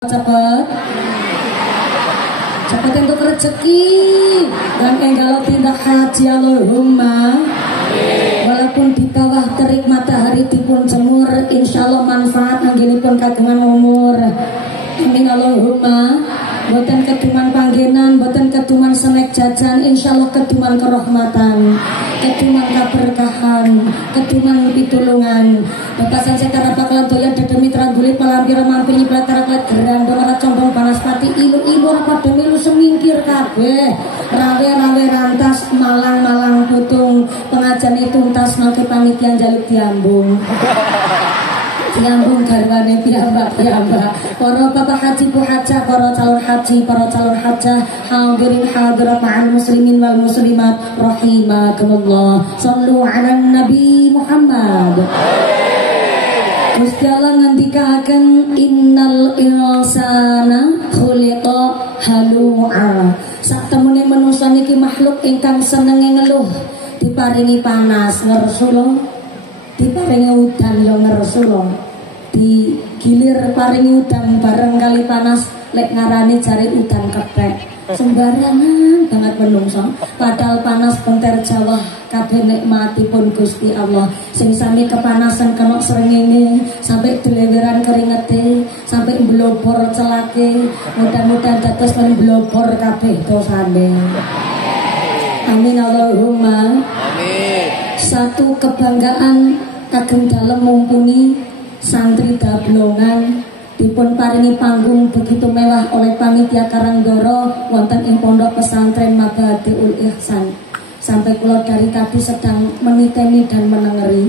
Cepet untuk rezeki dan kalau tidak haji Allahumma, walaupun di bawah terik matahari dipun jemur, insya Allah manfaat anggenipun kagungan umur. Amin Allahumma. Boten keduman panggenan, boten keduman senek jajan, insya Allah keduman kerahmatan, keduman keberkahan, keduman pitulungan. Batasan setara bakalan doyan dedemi teranggulit malampira mampir nyiprat karaklet gerang domara condong panas pati ilu-ilu apa demi lu semingkir kabeh rawe-rawe rantas malang-malang putung pengajian itu tuntas mangke panitian jaluk diambung diambung garwane piyambak para bapak haji bu hajah, para calon haji, para calon hajah, hadirin hadirat ma'al muslimin wal muslimat rahimakumullah. Shallu ala nabi Muhammad. Gusti Allah ngendikaken innal insana khuliqa halu'a. Sak temune manungsa niki makhluk ingkang senenge ngeluh, diparingi panas ngersulo, diparingi udan yo ngersulo, digilir paringi udan bareng kali panas lek ngarani jari udan kepek. Sembarangan banget menungso, padahal panas penter Jawa kabeh nikmatipun Gusti Allah. Sing sami kepanasan kena srengenge sampai deleweran keringete, sampai blobor celake, mudah-mudahan dados men blobor kabeh dosane. Amin Allahumma. Amin. Satu kebanggaan kagem dalem mumpuni santri Dablongan dipun paringi panggung begitu mewah oleh panitia Karangdoro wonten ing pondok pesantren Mabadiul Ihsan. Sampai kula dari tadi sedang meniteni dan menengeri,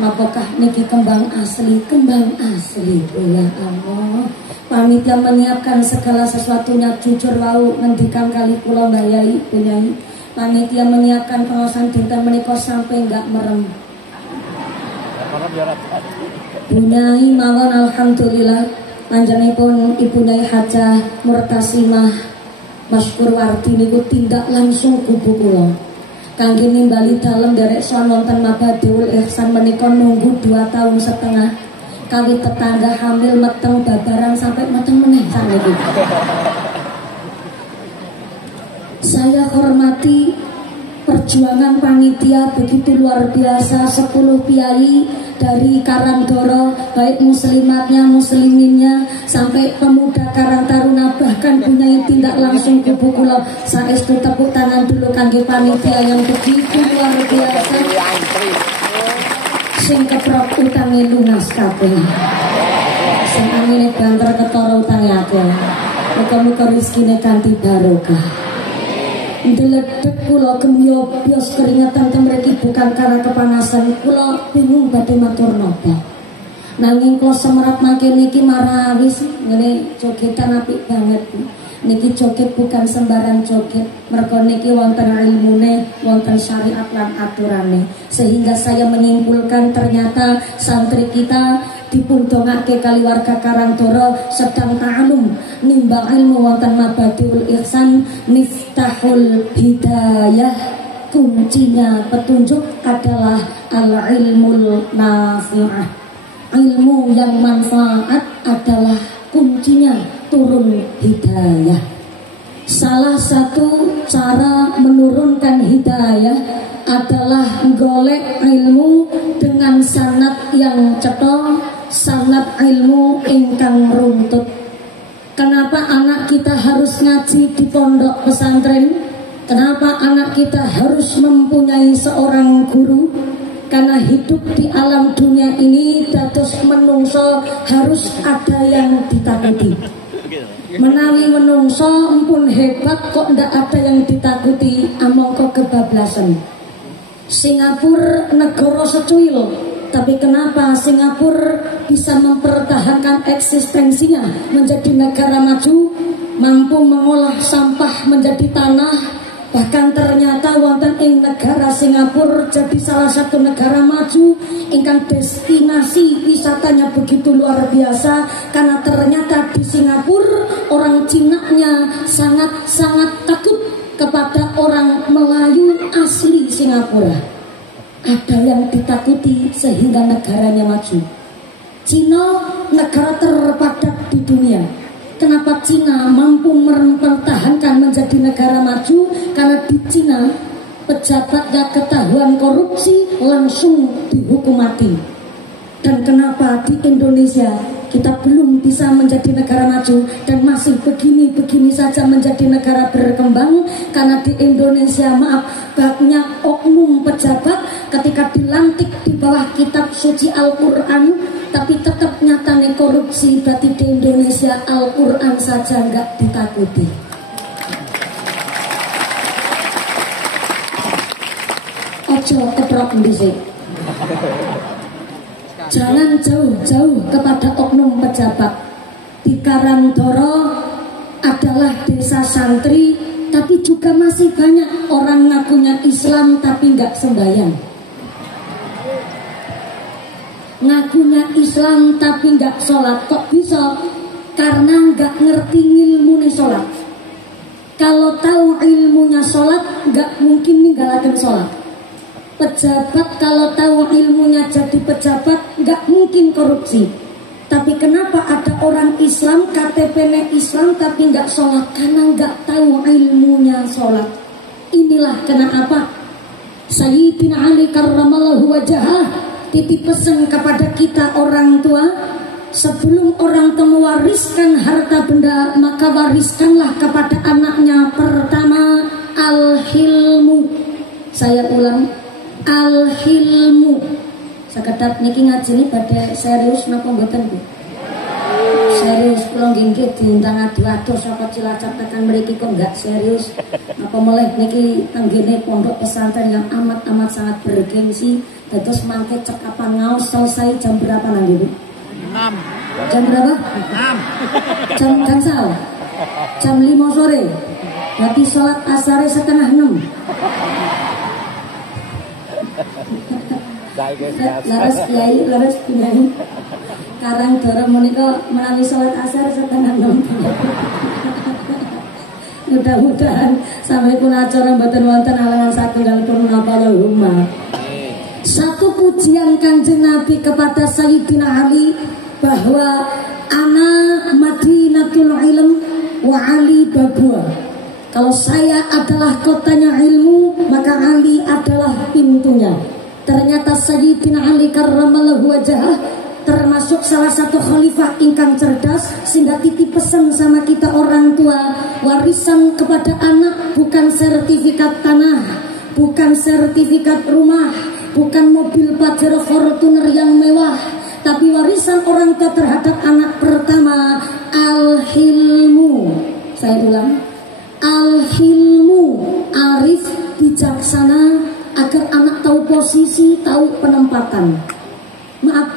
apakah niki kembang asli oh ya Allah. Panitia menyiapkan segala sesuatunya jujur wau ngendikan kali kula Mbah Yai Bunyai. Panitia menyiapkan pengawasan dinten menika sampai enggak merem. Bunyai mawon alhamdulillah panjenenganipun Ibu Nyai Hajah Murtasimah Maskur Wardi niku tindak langsung kubu kula kangge nimbali dalem derek soal wonten Mabadiul Ihsan menika nunggu 2,5 tahun kali tetangga hamil meteng babaran sampai meteng meneh sakniki. Saya hormati perjuangan panitia begitu luar biasa, 10 kiai dari Karangdoro, baik muslimatnya, musliminnya, sampai pemuda Karang Taruna, bahkan punya tindak langsung kubu kula. Saestu tepuk tangan dulu kangge panitia yang begitu luar biasa. Sing keprok utange lunas kabeh. Sing amine banter ketara utange akeh. Muga-muga rezekine kanthi barokah. Deledek kula gemyobos keringatan temreki bukan karena kepanasan, kula bingung badhe matur napa. Nanging kula semerap mangke niki marawis ngene jogetan apik banget. Niki joget bukan sembarang joget, mergo niki wonten ilmune, wonten syariat lan aturane. Sehingga saya menyimpulkan ternyata santri kita dipundhongake kali warga Karangdoro sedang ta'alum nimbang ilmu wonten Mabadiul Ihsan. Miftahul hidayah, kuncinya petunjuk adalah al-ilmul nafi'ah. Ilmu yang manfaat adalah kuncinya turun hidayah. Salah satu cara menurunkan hidayah adalah golek ilmu dengan sanad yang cetha, sanad ilmu ingkang runtut. Kenapa anak kita harus ngaji di pondok pesantren? Kenapa anak kita harus mempunyai seorang guru? Karena hidup di alam dunia ini dados menungso harus ada yang ditakuti. Menawi menungso empun hebat kok ndak ada yang ditakuti, amangka kebablasan. Singapura negara secuil, tapi kenapa Singapura bisa mempertahankan eksistensinya menjadi negara maju, mampu mengolah sampah menjadi tanah, bahkan ternyata wonten ing negara Singapura jadi salah satu negara maju ingkang destinasi wisatanya begitu luar biasa, karena ternyata di Singapura orang Cina-nya sangat-sangat takut kepada orang Melayu asli Singapura. Ada yang ditakuti sehingga negaranya maju. Cina negara terpadat di dunia, Kenapa Cina mampu mempertahankan menjadi negara maju? Karena di Cina pejabatnya ketahuan korupsi langsung dihukum mati. Dan kenapa di Indonesia kita belum bisa menjadi negara maju dan masih begini-begini saja menjadi negara berkembang? Karena di Indonesia, maaf, banyak oknum pejabat ketika dilantik di bawah kitab suci Al-Quran, tapi tetap nyatanya korupsi. Berarti di Indonesia Al-Quran saja nggak ditakuti. Ojo keprok dhisik. Jangan jauh-jauh kepada oknum pejabat. Di Karangdoro adalah desa santri, tapi juga masih banyak orang ngakunya Islam tapi nggak sembahyang. Ngakunya Islam tapi nggak sholat. Kok bisa? Karena nggak ngerti ilmunya sholat. Kalau tahu ilmunya sholat, nggak mungkin ninggalaken sholat. Pejabat kalau tahu ilmunya jadi pejabat nggak mungkin korupsi. Tapi kenapa ada orang Islam KTP-nya Islam tapi nggak sholat? Karena nggak tahu ilmunya sholat. Inilah kenapa Sayyidina Ali karramallahu wajhah titip pesan kepada kita orang tua, sebelum orang tua mewariskan harta benda, maka wariskanlah kepada anaknya pertama al-hilmu. Saya ulang, al-hilmu. Sekedap niki ngaji ini pada serius napa mboten Bu? Serius, kula nggih diundang adu-adu saka Cilacap tekan mriki kok enggak serius. Apa mulai niki anggene pondok pesantren yang amat sangat bergengsi. Dados mangke cekapan ngaos selesai jam berapa nanti Bu? 6. Jam berapa? 6. Jam gangsal. Jam 5 sore. Berarti sholat asar setengah 6. Laras kiai, laras kiai. Karangdoro menika menawi sholat asar setengah 6. Mudah-mudahan sampai pun acara mboten wonten halangan satunggal pun Allahumma. Satu pujian Kanjeng Nabi kepada Sayyidina Ali bahwa ana Madinatul Ilm wa Ali Babua. Kalau saya adalah kotanya ilmu, maka Ali adalah pintunya. Ternyata Sayyidina Ali karramallahu wajhah termasuk salah satu khalifah ingkang cerdas, sehingga titip pesan sama kita orang tua, warisan kepada anak bukan sertifikat tanah, bukan sertifikat rumah, bukan mobil Pajero Fortuner yang mewah, tapi warisan orang tua terhadap anak pertama al-hilmu. Saya ulang, al-hilmu, arif, bijaksana, agar anak tahu posisi, tahu penempatan. Maaf,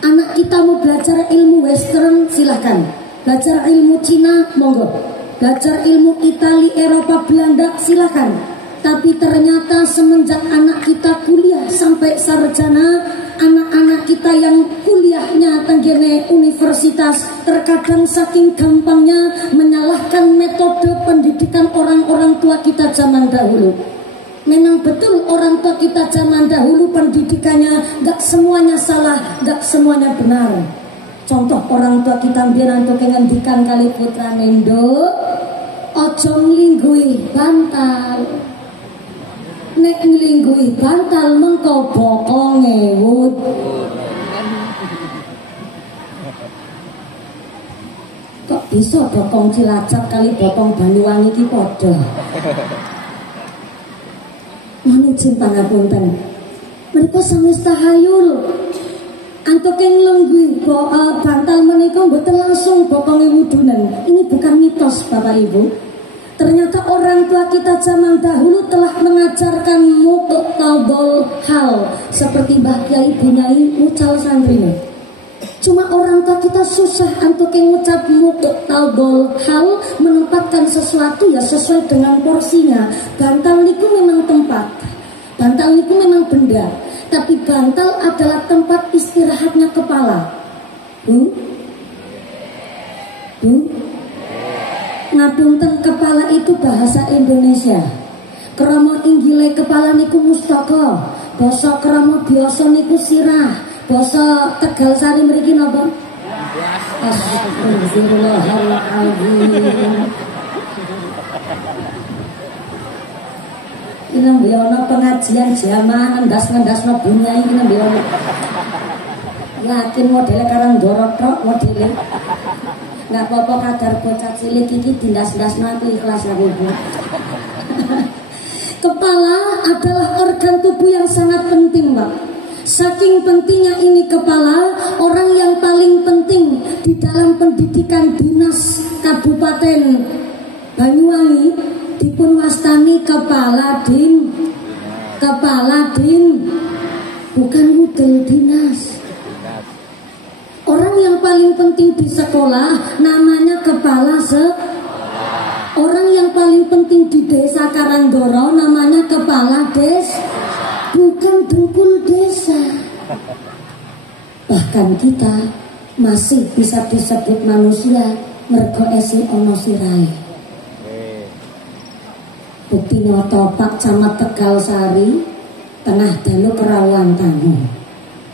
anak kita mau belajar ilmu western silahkan, belajar ilmu Cina monggo, belajar ilmu Itali, Eropa, Belanda silahkan. Tapi ternyata semenjak anak kita kuliah sampai sarjana, anak-anak kita yang kuliahnya tenggene universitas terkadang saking gampangnya menyalahkan metode pendidikan orang-orang tua kita zaman dahulu. Memang betul orang tua kita zaman dahulu pendidikannya gak semuanya salah, gak semuanya benar. Contoh orang tua kita biar untuk ngendikan kali putra nendo, ojo nglingguhi bantal. Nek nglingguhi bantal mengko bokong ngewut. Kok bisa bokong Cilacap kali bokong Banyuwangi ki padha? Manu cinta ngapunten. Mereka sanes tahayul. Antuk yang lengguih bantal menika mboten langsung bokonge wudunan. Ini bukan mitos Bapak Ibu. Ternyata orang tua kita zaman dahulu telah mengajarkan muqtabal hal, seperti Mbah Kiai Bunyai mucal santrinya. Cuma orang tua kita susah untuk mengucap muqtabal hal, menempatkan sesuatu ya sesuai dengan porsinya. Bantal niku memang tempat, bantal niku memang benda, tapi bantal adalah tempat istirahatnya kepala. Ngadunten kepala itu bahasa Indonesia. Krama inggile kepala niku mustaka. Basa krama biasa niku sirah. Basa Tegal Sari mriki napa? Astagfirullahaladzim. Ini nambiono pengajian jamaah ngendas-ngendasno bunyai ini nambiono. Yakin modelnya karang dorok tok modelnya. Nggak apa-apa kadar bocah cilik iki dindas-ndasno aku ikhlas aku. Kepala adalah organ tubuh yang sangat penting, Pak. Saking pentingnya ini kepala, orang yang paling penting di dalam pendidikan dinas Kabupaten Banyuwangi dipun wastani kepala din, bukan udel dinas. Orang yang paling penting di sekolah namanya kepala Orang yang paling penting di desa Karanggoro namanya kepala desa, bukan dengkul desa. Bahkan kita masih bisa disebut manusia mergo esi ono sirai. Bukti nyoto Pak Camat Tegal Sari tengah dalu kerawan tamu.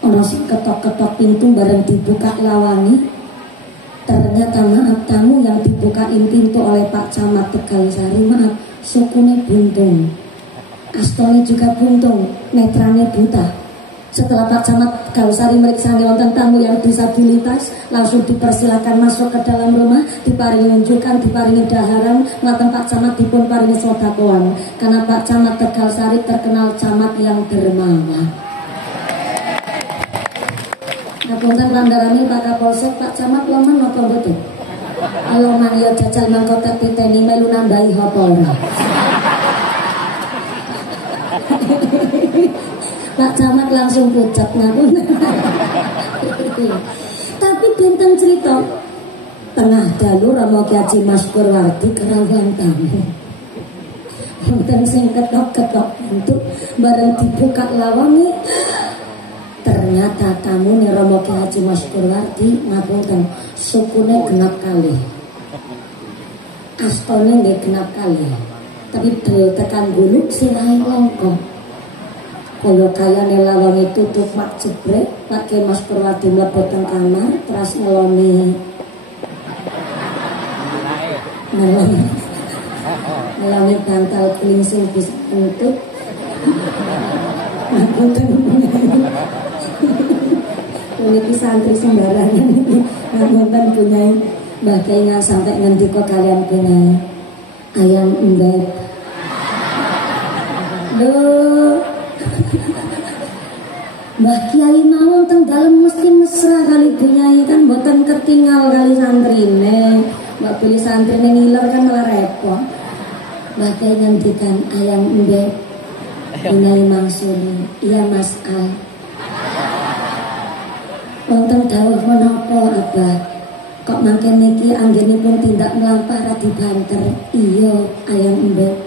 Ono sing ketok-ketok pintu bareng dibuka lawangi. Ternyata maaf tamu yang dibukain pintu oleh Pak Camat Tegal Sari, maaf sukune buntung, astone juga buntung, netrane buta. Setelah Pak Camat Tegal Sari meriksa wonten tamu yang disabilitas, langsung dipersilakan masuk ke dalam rumah, diparingi unjukan, diparingi daharan, ngaten Pak Camat dipun paringi sodakoan. Karena Pak Camat Tegal Sari terkenal camat yang dermawan. Ngapunten landarane Pak Kapolsek, Pak Camat loman napa mboten? Loman ya jajal mangkota titeni melu nambahi apa ora. Pak Camat langsung pucat ngapunten. Tapi benten cerita tengah dalu Rama Ki Haji Mas Purwardi kerawang tamu. Wonten sing ketok-ketok pintu bareng dibuka lawange. Ternyata tamu nih Romo Ki Haji Mas Purwardi ngapunten sukune genap kali, astone nggih genap kali, tapi del tekan guluk sirahe longkong. Kaya kayane lawange tutup mak jebrek, Pak Ki Mas Purwardi mlebu teng kamar terus ngeloni bantal kuning sing bisa entuk. Ngapunten niki santri sembarangan ngapunten punyai Mbah Kiai sampai ngendika kalian punyai ayam embek. Duh. Mbah Kiai mawon teng dalem mesti mesra kali punyai kan mboten ketinggal kali santrine. Mbak pilih santrine ngiler kan malah repot. Mbah Kiai ngendikan ayam embek. Punyai mangsuli, iya Mas Al. Wonten dawuh menapa Abah? Kok mangken niki anggenipun tindak mlampah ra dibanter. Iya, ayam embek.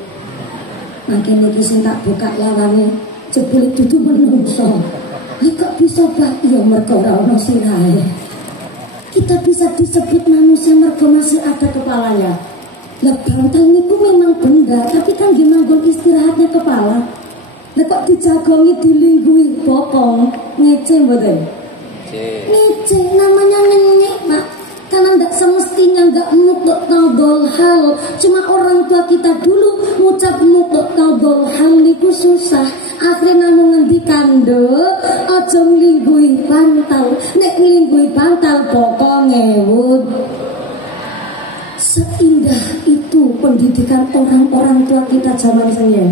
Mangken niki sing tak buka lawange jebul dudu menungso. Kok bisa Pak? Iya mergo ora ono sirahe. Kita bisa disebut manusia mergo masih ada kepalanya. Lah bantal niku memang benda, tapi kan nggih manggon istirahatnya kepala. Lah kok dijagongi dilingguhi bokong, ngece mboten? Ngece namanya ngenyek Pak. Karena tidak semestinya nggak mutlak taudol hal. Cuma orang tua kita dulu ngucap mutlak taudol hal niku susah. Akhirnya namun ngendikan aja nglingguhi bantal. Nek nglingguhi bantal bokong ngewut. Seindah itu pendidikan orang-orang tua kita zaman saya.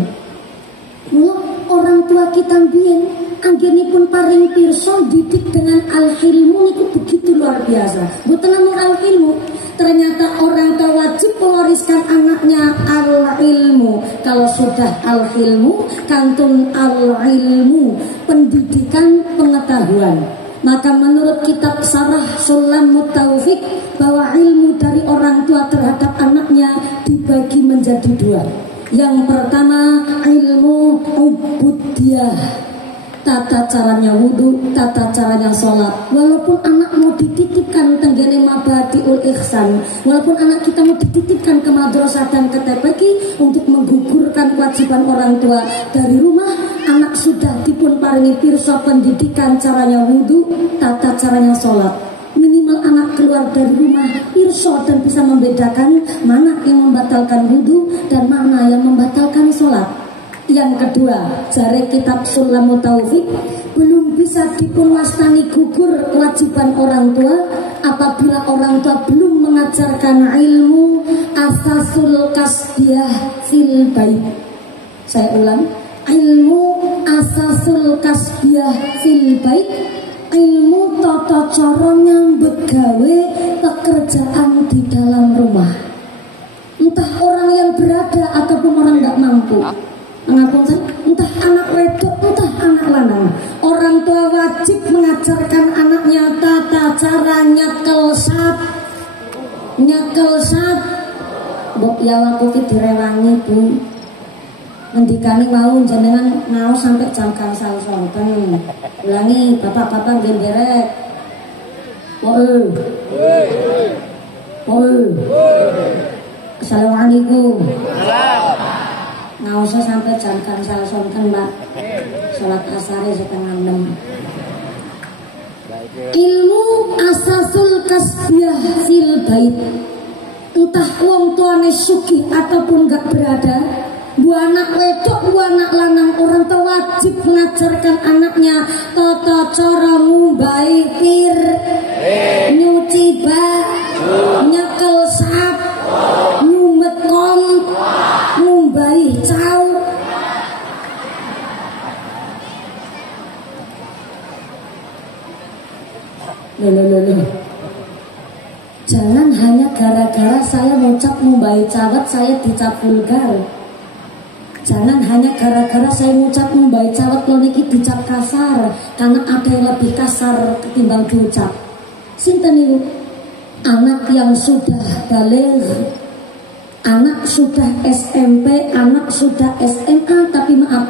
Orang tua kita biyen anggenipun paring pirsa didik dengan al-ilmu niku begitu luar biasa. Mboten namung al-ilmu, ternyata orang tua wajib mewariskan anaknya al-ilmu. Kalau sudah al-ilmu, kantun al-ilmu, pendidikan pengetahuan. Maka menurut kitab Sarah Sulamut Taufik bahwa ilmu dari orang tua terhadap anaknya dibagi menjadi dua. Yang pertama ilmu ubudiyah, tata caranya wudhu, tata caranya sholat. Walaupun anak mau dititipkan tenggene mabadiul ihsan, walaupun anak kita mau dititipkan ke madrasah dan ke TPQ untuk menggugurkan kewajiban orang tua dari rumah, anak sudah dipun paringi pirsa pendidikan caranya wudhu, tata caranya sholat. minimal anak keluar dari rumah irsyad dan bisa membedakan mana yang membatalkan wudhu dan mana yang membatalkan sholat. Yang kedua, jare kitab Sulamut Taufik, belum bisa dipunwastani gugur kewajiban orang tua apabila orang tua belum mengajarkan ilmu asasul kasbiyah fil bait. Saya ulang, ilmu asasul kasbiyah fil bait, ilmu tata cara nyambut gawe pekerjaan di dalam rumah. Entah orang yang berada ataupun orang nggak mampu. Entah anak wedok, entah anak lanang, orang tua wajib mengajarkan anaknya tata cara nyekel sat. Mbok ya aku ki direwangi Bu. Ngendikane wau jenengan ngaos sampai jam gangsal sonten. Ulangi bapak-bapak nggih nderek. Woi. Assalamualaikum. Ngausnya sampai jam gangsal sonten Mbak. Sholat asare setengah 6. Ilmu asasul kasbiyah fil bait. Entah wong tuane sugih ataupun gak berada, bu anak wedok, bu anak lanang, orang tua wajib mengajarkan anaknya tata cara ngumbai pir, nyuci bak, nyekel sap, nyumet kom, ngumbai cau. Loh. Jangan hanya gara-gara saya ngucap ngumbai cawat saya dicap vulgar. Jangan hanya gara-gara saya ngucap ngumbai cawat lo niki dicap kasar, karena ada yang lebih kasar ketimbang diucap. Sinten niku? Anak yang sudah baligh, anak sudah SMP, anak sudah SMA, tapi maaf,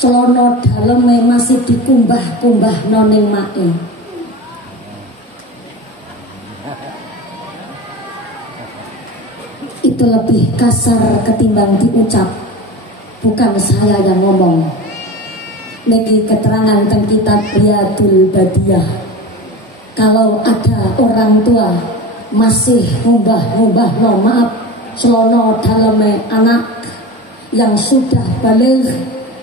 celono daleme masih dikumbah-kumbah noning mae. Itu lebih kasar ketimbang diucap. Bukan saya yang ngomong. Niki keterangan tentang kitab Riyadul Badiyah. Kalau ada orang tua masih ngubah no maaf selono daleme anak yang sudah baligh,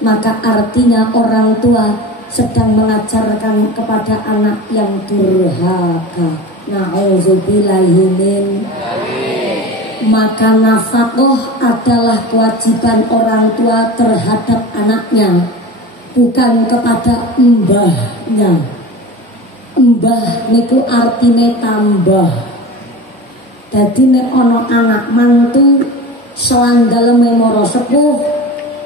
maka artinya orang tua sedang mengajarkan kepada anak yang durhaka. Na'udzubillahi min. Maka nafkah adalah kewajiban orang tua terhadap anaknya, bukan kepada mbahnya. Mbah niku artine tambah. Dadi nek ana anak mantu selang daleme mara sepuh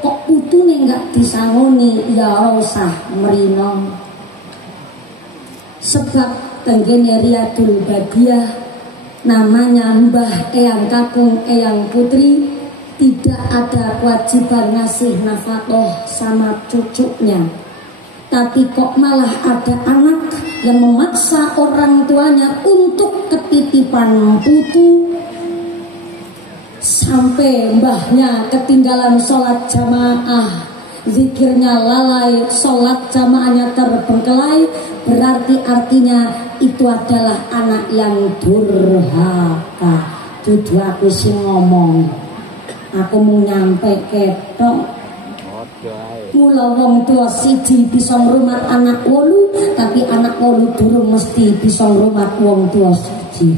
kok putune enggak disangoni, ya usah mrino. Sebab tenggene Riyadul Badiyah namanya Mbah Eyang Kakung Eyang Putri, tidak ada kewajiban ngasih nafkah sama cucunya. Tapi kok malah ada anak yang memaksa orang tuanya untuk ketitipan putu, sampai mbahnya ketinggalan sholat jamaah, zikirnya lalai, sholat jamaahnya terbengkelai. Berarti artinya itu adalah anak yang durhaka. Dudu aku sing ngomong, aku mau nyampe ketok. Mula wong tua siji bisa ngrumat anak 8, tapi anak 8 durung mesti bisa ngrumat wong tua siji.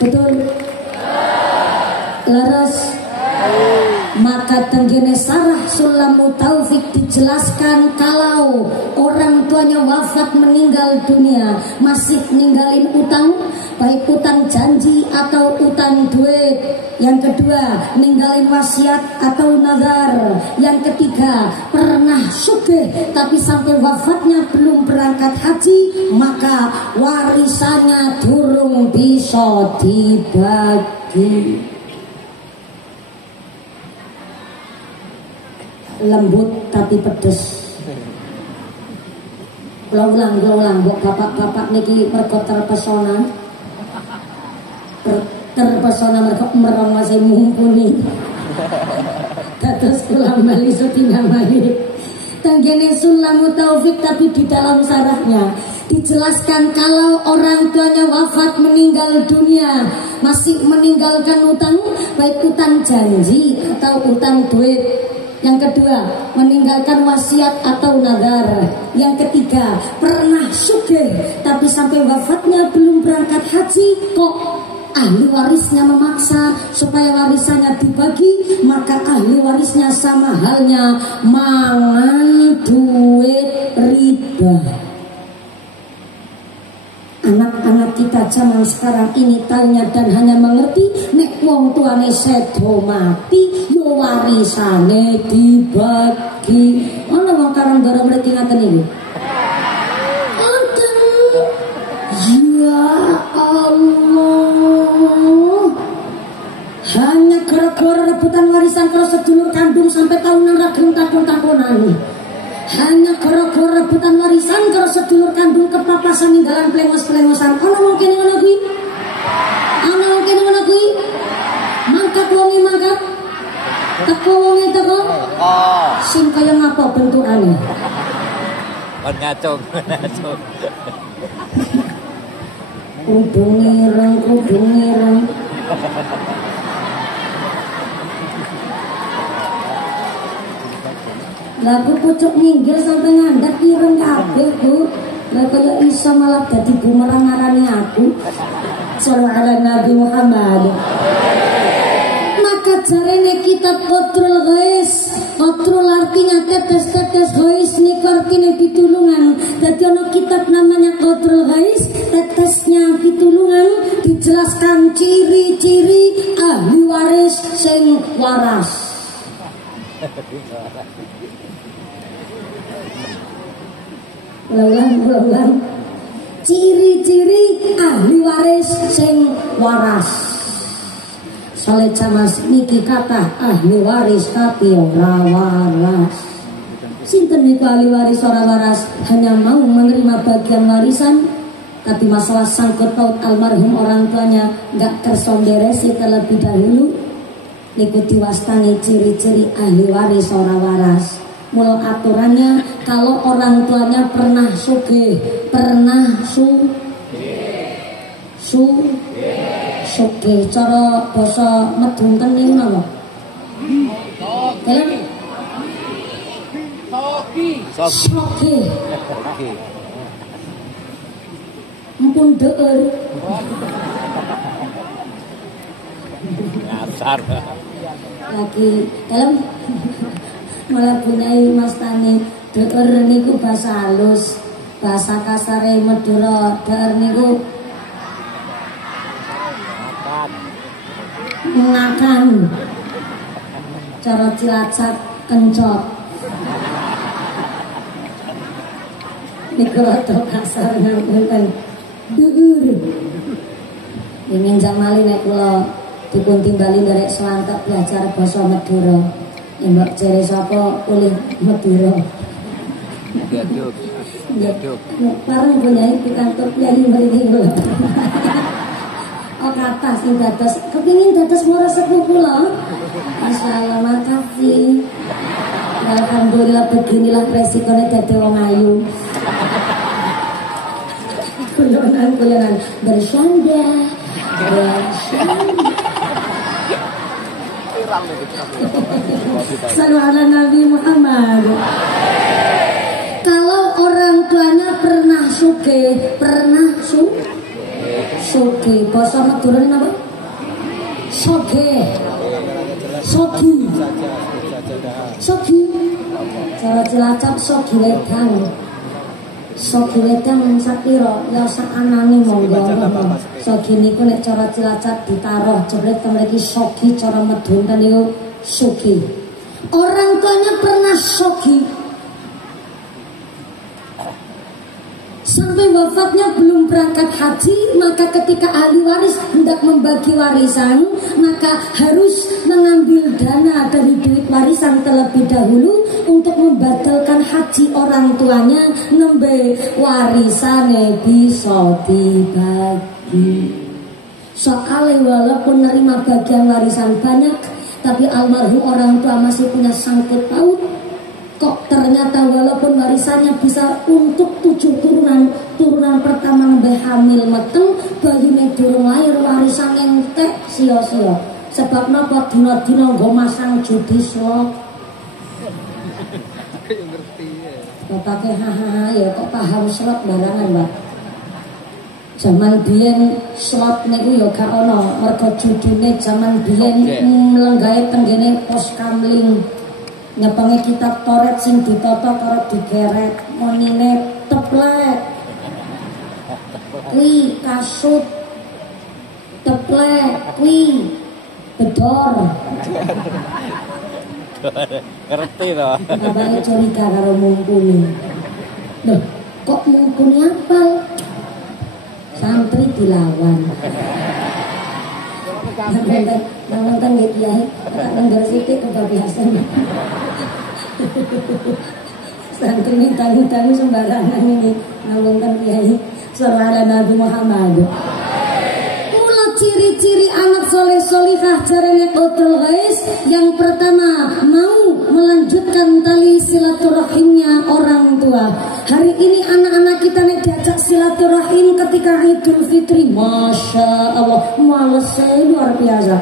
Betul? Laras. Maka tenggene sarah Sulamut Taufik dijelaskan kalau orang tuanya wafat meninggal dunia masih ninggalin utang, baik utang janji atau utang duit. Yang kedua, ninggalin wasiat atau nazar. Yang ketiga, pernah sugih tapi sampai wafatnya belum berangkat haji, maka warisannya durung bisa dibagi. Lembut tapi pedes. Ulang buat bapak-bapak niki mergo terpesona. Terpesona mergo merong masih mumpuni. Terus kula bali setingal malih. Tanggene Sulamut Taufik, tapi di dalam sarahnya dijelaskan kalau orang tuanya wafat meninggal dunia masih meninggalkan utang, baik utang janji atau utang duit. Yang kedua, meninggalkan wasiat atau nazar. Yang ketiga, pernah sugih tapi sampai wafatnya belum berangkat haji, kok ahli warisnya memaksa supaya warisannya dibagi, maka ahli warisnya sama halnya mangan duit riba. Anak-anak kita zaman sekarang ini taunya dan hanya mengerti nek wong tuane sedo mati yo warisane dibagi. Ana wong karang gara mriki ngaten iki. Ya Allah. Hanya gara-gara rebutan warisan karo sedulur kandung sampai tahunan ra gelem takon-takonan. Hanya gara-gara rebutan warisan karo sedulur kandung kepapasan ninggalan plengos-plengosan. Ana wong kene ngono kuwi? Ana wong kene ngono kuwi? Mangkat wonge mangkat. Teko wonge teko. Sing kaya ngapa bentukane? Kon ngacung. Kudu ngireng. Lagu pucuk minggir sampai ngandak ireng kabeh, Bu. Lah kaya iso malah dadi bumerang ngarani aku. Shallallahu ala Nabi Muhammad. Maka jarene kitab Qatrul Ghais, Qatrul artinya tetes-tetes, Ghais niku artine pitulungan. Dadi ana kitab namanya Qatrul Ghais, tetesnya pitulungan, dijelaskan ciri-ciri ahli waris sing waras. Ulang. Ciri-ciri ahli waris sing waras. Soale jamas niki kata ahli waris tapi ora waras. Sinten niku ahli waris ora waras? Hanya mau menerima bagian warisan, tapi masalah sangkut paut almarhum orang tuanya nggak tersonderesi terlebih dahulu. Niku diwastani ciri-ciri ahli waris ora waras. Mula aturannya kalau orang tuanya pernah sugih, pernah sugih, cara basa medunten niku napa? Sugih. Mumpun deur. Ngasar. Lagi dalam malah punyai Mas Tani deur niku bahasa halus, bahasa kasare Madura deur niku ngakan, cara Cilacap kencot niku rada kasar ngapunten deur. Ingin jamali nek kula dipun timbali nderek selantek belajar basa Madura. Mbak cere sapa oleh Madura. Jaduk. Parang punya pikantuk kiai mriki lho. Oh kata sing dados kepengin dados mora sepuh kula. Masyaallah, makasih. Alhamdulillah beginilah resikonya dadi wong ayu. Kulonan bersanda. Sallallahu Nabi Muhammad. Kalau orang tuanya pernah sugih, bahasa Madura apa? Sogi. Cara Cilacap sogi wedang. Sogi wedang sapiro ya sak anane monggo. Sogi niku nek cara Cilacap ditaruh jebret mriki sogi, cara medunten niku sugi. Orang tuanya pernah sogi sampai wafatnya belum berangkat haji, maka ketika ahli waris hendak membagi warisan, maka harus mengambil dana dari duit warisan terlebih dahulu untuk membatalkan haji orang tuanya, nembe warisane bisa dibagi. Soalnya walaupun nerima bagian warisan banyak, tapi almarhum orang tua masih punya sangkut paut. Kok ternyata walaupun warisannya bisa untuk 7 turunan, turunan pertama nambah hamil meteng, bayine durung lahir warisan entek sia-sia. Sebab napa dina-dina nggo masang judi slot. Bapake hahaha ya kok paham slot barangan, Mbak. Zaman biyen slot niku ya gak ana, mergo judine zaman biyen mlenggahe tenggene pos kamling. Nyepenge kitab Toret sing ditata karo digeret monine teplek kuwi kasut teplek kuwi bedor Ngerti toh. abang curiga karo mumpuni. Loh kok mumpuni apa? Santri dilawan nonton gitu ya, nenggar sitik kebiasaan. Santri ini tanggung-tanggung sembarangan ini nonton kiai surah Nabi Muhammad. Mula ciri-ciri anak soleh solihah jarene Qatul Ghais. Yang pertama, mau melanjutkan tali silaturahimnya orang tua. Hari ini anak-anak kita nek diajak silaturahim ketika Idul Fitri, masya Allah, malesnya luar biasa.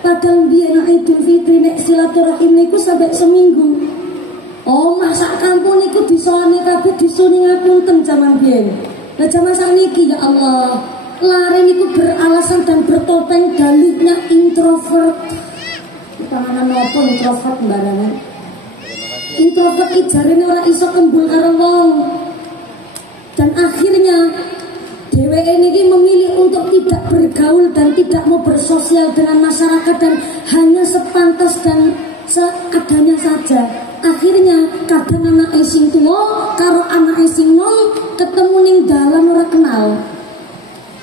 Padahal biyen Idul Fitri nek silaturahim niku sampai seminggu. Oh, masak kampung niku disoni kabeh disuni ngapunten zaman biyen. Lah zaman sakniki ya Allah, lare niku beralasan dan bertopeng dalihnya introvert. Panganan apa introvert barangan? Introvert ijarene ora iso kembul karo wong. Dan akhirnya dheweke niki memilih untuk tidak bergaul dan tidak mau bersosial dengan masyarakat dan hanya sepantas dan seadanya saja. Akhirnya kadang anak sing tuwa karo anak sing nom ketemu ning dalan ora kenal.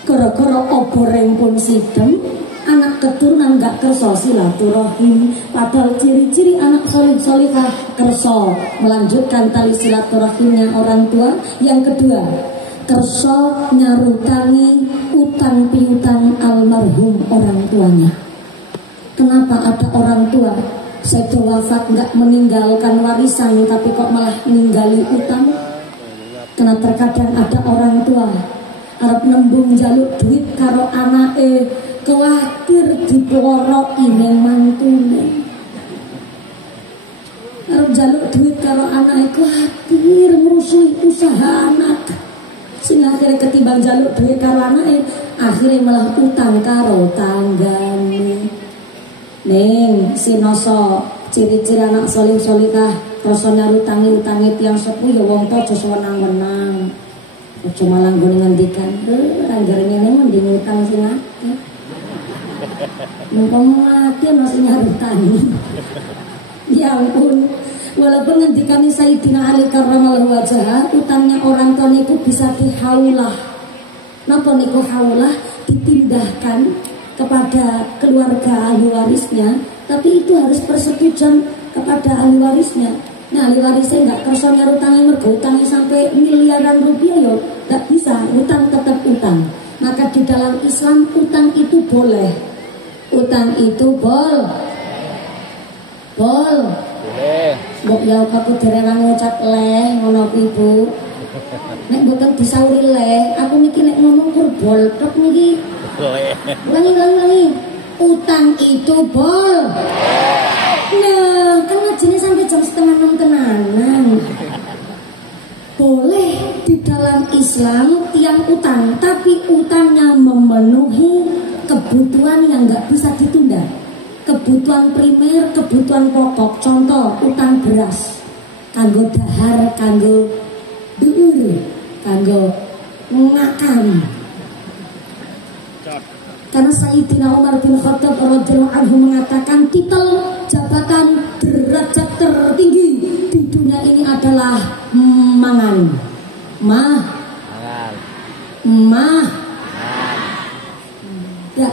Gara-gara oboreng pun sidem, anak keturunan gak kerso silaturahim. Padahal ciri-ciri anak solih-solihah kerso melanjutkan tali silaturahimnya orang tua. Yang kedua, kerso nyarutangi utang piutang almarhum orang tuanya. Kenapa ada orang tua sudah wafat nggak meninggalkan warisan tapi kok malah ninggali utang? Karena terkadang ada orang tua arep nembung jaluk duit karo anake, kuwatir diploroki ning mantune. Arep jaluk duit karo anake, kuwatir ngrusuhi usaha anak. Sing akhirnya ketimbang jaluk duit karo anake, akhirnya malah utang karo tanggane. Ning sinoso ciri-ciri anak solih-solihah rasa nyarutangi-utangi tiyang sepuh ya wong tuwa aja sewenang-wenang. Aja malah nggone ngendikan, "Ranggare ngene mending utang sing akeh." Mumpung mati masih nyarutangi. Ya ampun. Walaupun ngendikane Sayyidina Ali karramallahu wajhah, utangnya orang tua niku bisa dihaulah. Napa niku haulah? Dipindahkan kepada keluarga ahli warisnya, tapi itu harus persetujuan kepada ahli warisnya. Nah, ahli warisnya nggak kerso nyarutangi mergo utangnya sampai miliaran rupiah yo, nggak bisa, utang tetap utang. Maka di dalam Islam utang itu boleh, utang itu boleh. Mbok ya aku derewang ngucap leh ngono Ibu. Nek mboten disauri leh, aku niki nek ngomong kurbol tok niki. Ulangi. Utang itu bol. Nah, kan ngajine sampai jam 5:30 tenanan. Boleh di dalam Islam tiang utang, tapi utangnya memenuhi kebutuhan yang nggak bisa ditunda. Kebutuhan primer, kebutuhan pokok. Contoh, utang beras, kanggo dahar, kanggo duur, kanggo ngakam. Karena Sayyidina Umar bin Khattab radhiyallahu anhu mengatakan titel jabatan derajat tertinggi di dunia ini adalah mangan. Ya.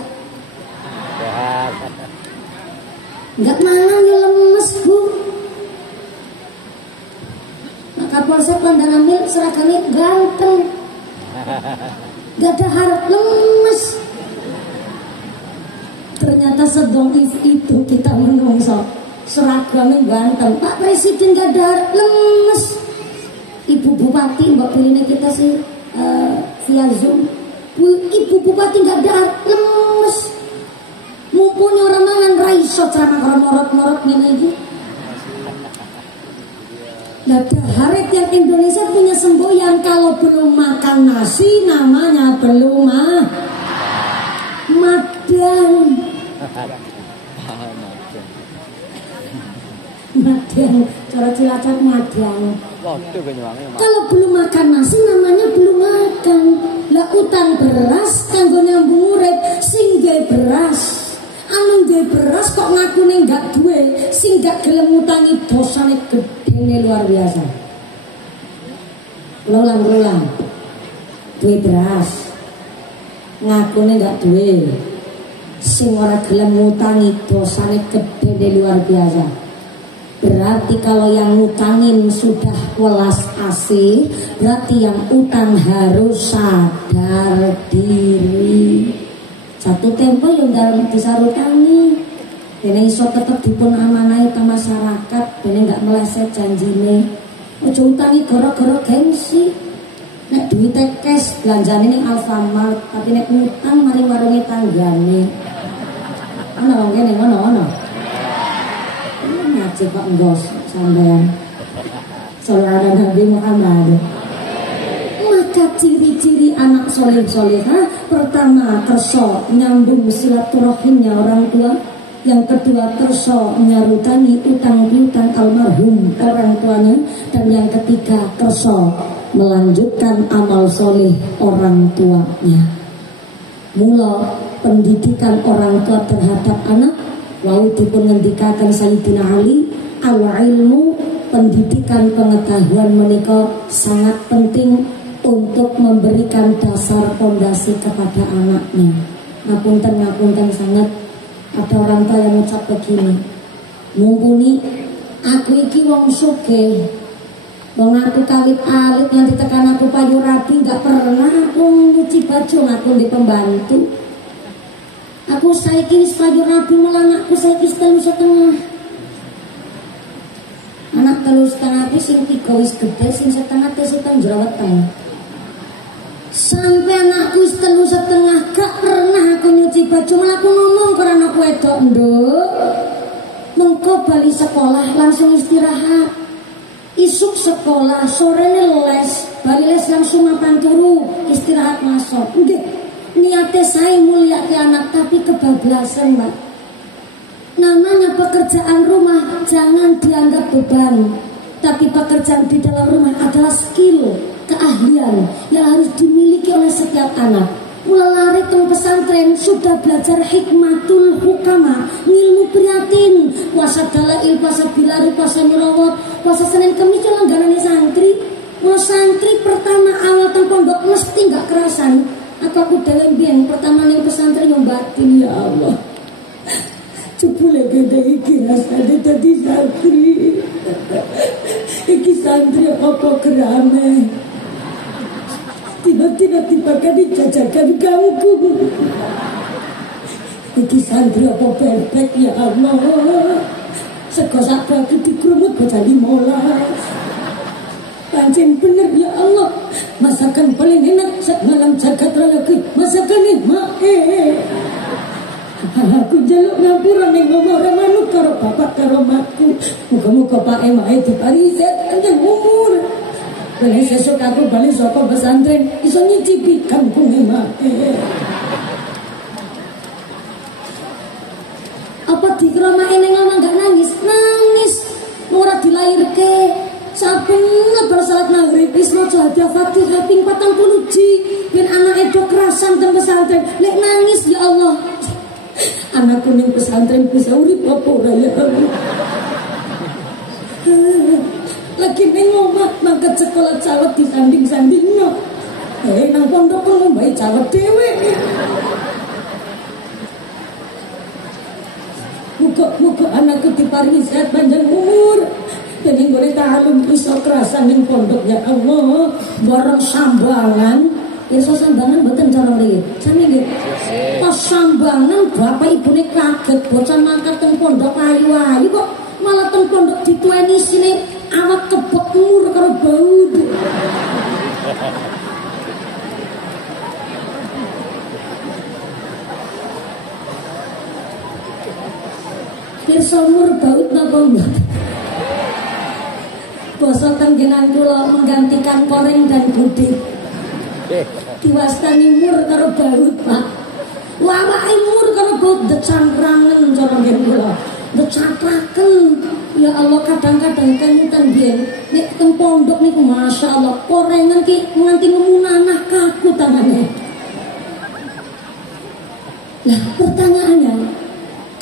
Enggak mangan ya lemes Bu. Maka polsek pandang ambil seragamnya ganteng. Gak ada harap lemes. Ternyata sedongif itu kita menungso. Seragamnya ganteng. Pak Presiden gak ada lemes. Ibu Bupati mbak pilihnya kita sih via Zoom. Ibu Bupati gak ada lemes. Mumpuni orang mangan raiso ceramah orang morot-morot ini lagi. Daharet yang Indonesia punya semboyan kalau belum makan nasi namanya belum madang. Madang, cara Cilacap madang. Kalau belum makan nasi namanya belum makan. Lah utang beras kanggo nyambung urip sing gawe beras. Anu gawe beras kok ngakune enggak duwe, sing gak gelem ngutangi dosane gedene luar biasa. Ulang. Duwe beras. Ngakune enggak duwe. Sing ora gelem ngutangi dosane gedene luar biasa. Berarti kalau yang ngutangin sudah welas asih, berarti yang utang harus sadar diri. Satu tempo yang dalam disarutangi, ini iso tetap dipun amanai ke masyarakat, ini nggak meleset janjine. Ojo utangi goro-goro gengsi. Nek duitnya cash belanjane ning Alfamart, tapi nek ngutang mari warunge tanggane. Ana wong kene ngono. Ngaji Pak Ngos sampean. Saudara Nabi Muhammad. Maka ciri-ciri anak soleh-solehah, pertama kerso nyambung silaturahimnya orang tua, yang kedua kerso nyarutani utang piutang almarhum orang tuanya, dan yang ketiga kerso melanjutkan amal soleh orang tuanya. Mula pendidikan orang tua terhadap anak wau dipun ngendikaken Sayyidina Ali, al ilmu, pendidikan pengetahuan menika sangat penting untuk memberikan dasar fondasi kepada anaknya. Ngapunten sangat, ada orang tua yang ucap begini, mumpuni aku iki wong sugih, wong aku kawit alit nganti tekan aku payu rabi, gak pernah aku nyuci baju, aku di pembantu. Aku saiki wis payu rabi, malah anakku saiki 3,5. Anak 3,5 sing 3 wis gede, sing 1,5 tesuk jerawatan. Sampai anakku 3,5 gak pernah aku nyuci baju, malah aku ngomong karena aku wedok, nduk, mengko bali sekolah langsung istirahat, isuk sekolah, sore les, bali les langsung makan turu, istirahat masuk. Nggih, niatnya saya mulia ke anak, tapi kebablasan mbak. Namanya pekerjaan rumah jangan dianggap beban, tapi pekerjaan di dalam rumah adalah skill, keahlian yang harus dimiliki oleh setiap anak. Mulai lari ke pesantren sudah belajar hikmatul hukama, ilmu prihatin, puasa dalail, puasa bilari, puasa nyolowot, puasa Senin Kemis langganan santri. Mulai santri pertama awal teng pondok mesti nggak kerasan. Aku dewe mbiyen pertama ning pesantren yang batin, ya Allah. Jebule gede iki rasane dadi santri. Iki santri apa kerame. Tiba-tiba kan dijajakan ganggu. Iki santri apa bebek, ya Allah. Sego sak bagi dikrumut bocah 15. Pancen bener ya Allah, masakan paling enak sak malam jagat raya ki, masakan ini mae. Aku jaluk ngapura ning ngomong manuk karo bapak karo makku. Muga-muga Pak Emae diparizat panjang umur. Ben sesuk aku bali saka pesantren iso nyicipi kampung Emae. Apa dikira mae ning ngomong gak nangis? Nangis. Ora dilairke. Saben bar salat maghrib wis maca hadiah Fatihah ping 40 ji ben anake do kerasan teng pesantren. Lek nangis ya Allah. Anakku ning pesantren bisa urip apa ora ya Allah. Lagi ning omah mangkat sekolah cawet disanding-sandingno. Nang pondok kok ngombe cawet dhewe. Muga-muga anakku diparingi sehat panjang umur. Jadi boleh tahu iso kerasan ning pondok ya Allah, bareng sambangan. Ya so sambangan mboten cara mriki. Sami nggih. Pas sambangan bapak ibune kaget bocah mangkat teng pondok ayu-ayu kok nang pondok ditueni sine awak kebek mur karo bau. Pirsa mur baut napa mbak? Basa tenggenan kula menggantikan koreng dan gudik. Diwastani mur karo baut, Pak. Awake mur karo baut decangkrangen cara ngen kula. Decaklaken. Ya Allah, kadang-kadang kemutan biyen nek teng pondok niku masyaallah korengan ki nganti ngemunanah kaku tangane. Nah, pertanyaannya,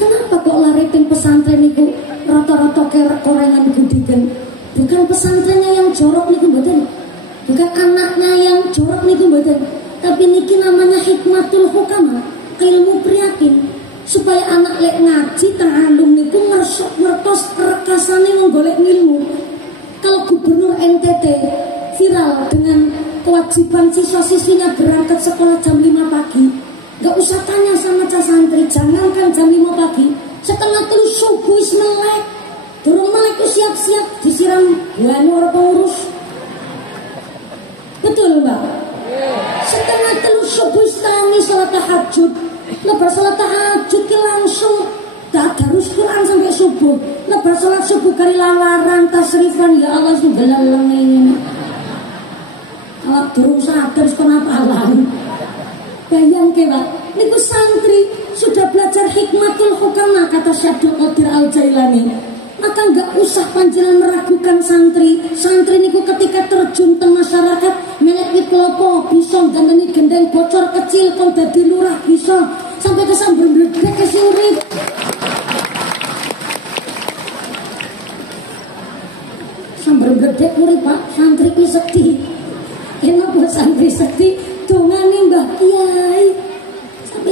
kenapa kok lari teng pesantren niku rata-rata korengan gudiken? Bukan pesantrennya yang jorok niku mboten. Bukan anaknya yang jorok niku mboten. Tapi niki namanya hikmatul hukama, ilmu prihatin. Supaya anak lek ngaji ta'alum niku ngertos rekasane menggolek ilmu. Kalau gubernur NTT viral dengan kewajiban siswa-siswinya berangkat sekolah jam 5 pagi, gak usah tanya sama cah santri, jangankan jam 5 pagi, setengah 3 subuh wis melek. Durung melek siap-siap disiram buahnya orang pengurus. Betul Mbak? Setengah 3 subuh tangi salat tahajud. Lebar salat tahajud ki langsung tadarus Quran sampai subuh. Lebar salat subuh kari lawaran tasrifan, ya Allah sudah lengen. Awak durung sadar kenapalan. Bayangke Pak, niku santri sudah belajar hikmatul hukama kata Syekh Qadir Al-Jailani. Maka nggak usah panjenengan meragukan santri. Santri niku ketika terjun ke masyarakat melek klopo bisa gandeni gendeng bocor kecil kon dadi lurah bisa sampai ke sambar bledek ke sing urip. Sambar bledek urip Pak, santri ki sekti. Kenapa santri sekti? Dongane Mbah Kiai.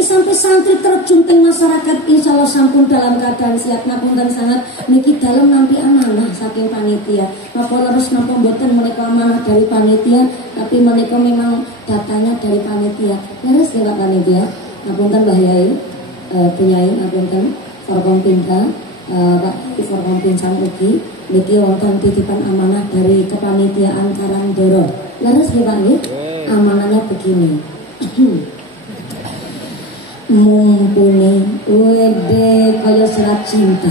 Sampai santri terjun ke masyarakat, insya Allah sampun dalam keadaan siap. Ngapunten sangat niki dalam nampi amanah saking panitia. Napa leres napa mboten menika amanah dari panitia, tapi menika memang datanya dari panitia. Leres nggak panitia? Ngapunten Mbah Yai, Bunyai ngapunten Forkompinda, Pak Forkompinsan ugi niki wonten titipan amanah dari kepanitiaan Karangdoro. Leres nggih Pak nggih? Amanahnya begini. Mumpuni wede kaya surat cinta.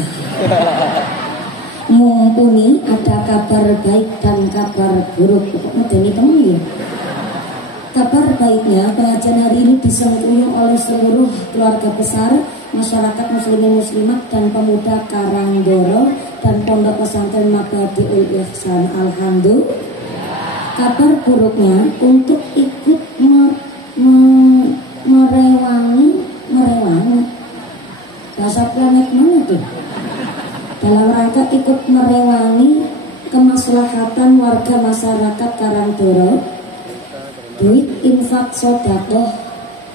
Mumpuni ada kabar baik dan kabar buruk. Kok medeni temen ya? Kabar baiknya pengajian hari ini disengkuyung oleh seluruh keluarga besar masyarakat muslimin muslimat dan pemuda Karangdoro dan Pondok Pesantren Mabadiul Ihsan. Alhamdulillah. Kabar buruknya untuk ikut merewangi bahasa planet mana tuh? Dalam rangka ikut merewangi kemaslahatan warga masyarakat Karangdoro, duit infak sedekah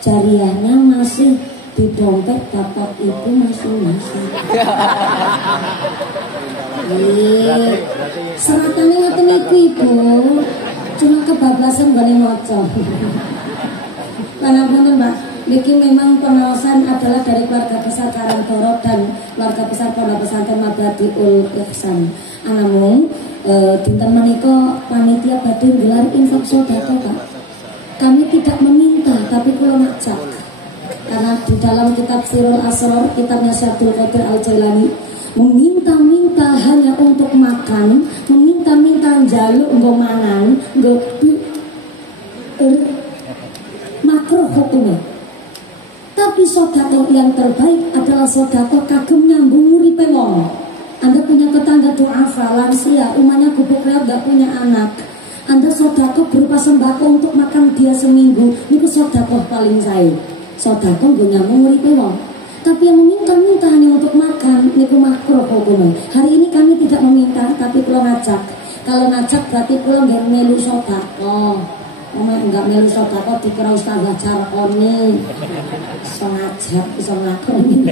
jariahnya masih di dompet bapak ibu masing-masing. Seratannya ngoten iku Ibu, cuma kebablasan balik moco. Pangapunten Mbak, niki memang pengawasan adalah dari keluarga besar Karangdoro dan keluarga besar Pondok Pesantren Mabadiul Ihsan. Namun dinten menika panitia badhe gelar infak sedekah Pak. Kami tidak meminta tapi kula ngajak. Karena di dalam kitab Sirul Asrar, kitabnya Syekh Qadir Al-Jailani, meminta-minta hanya untuk makan, meminta-minta njaluk nggo mangan, nggo makruh hukumnya. Tapi sedekah yang terbaik adalah sedekah kagem nyambung uripe wong. Anda punya tetangga duafa, lansia, umumnya gubuk reot gak punya anak. Anda sedekah berupa sembako untuk makan dia seminggu. Niku sedekah paling saya. Sedekah nggo nyambung uripe wong. Tapi yang meminta-minta hanya untuk makan, niku makruh hukumnya. Hari ini kami tidak meminta, tapi pulau ngajak. Kalau ngajak berarti pulau nggak melu sedekah. Enggak melu sedekah dikira ustazah Jarkoni. Bisa ngajak, bisa ngakoni.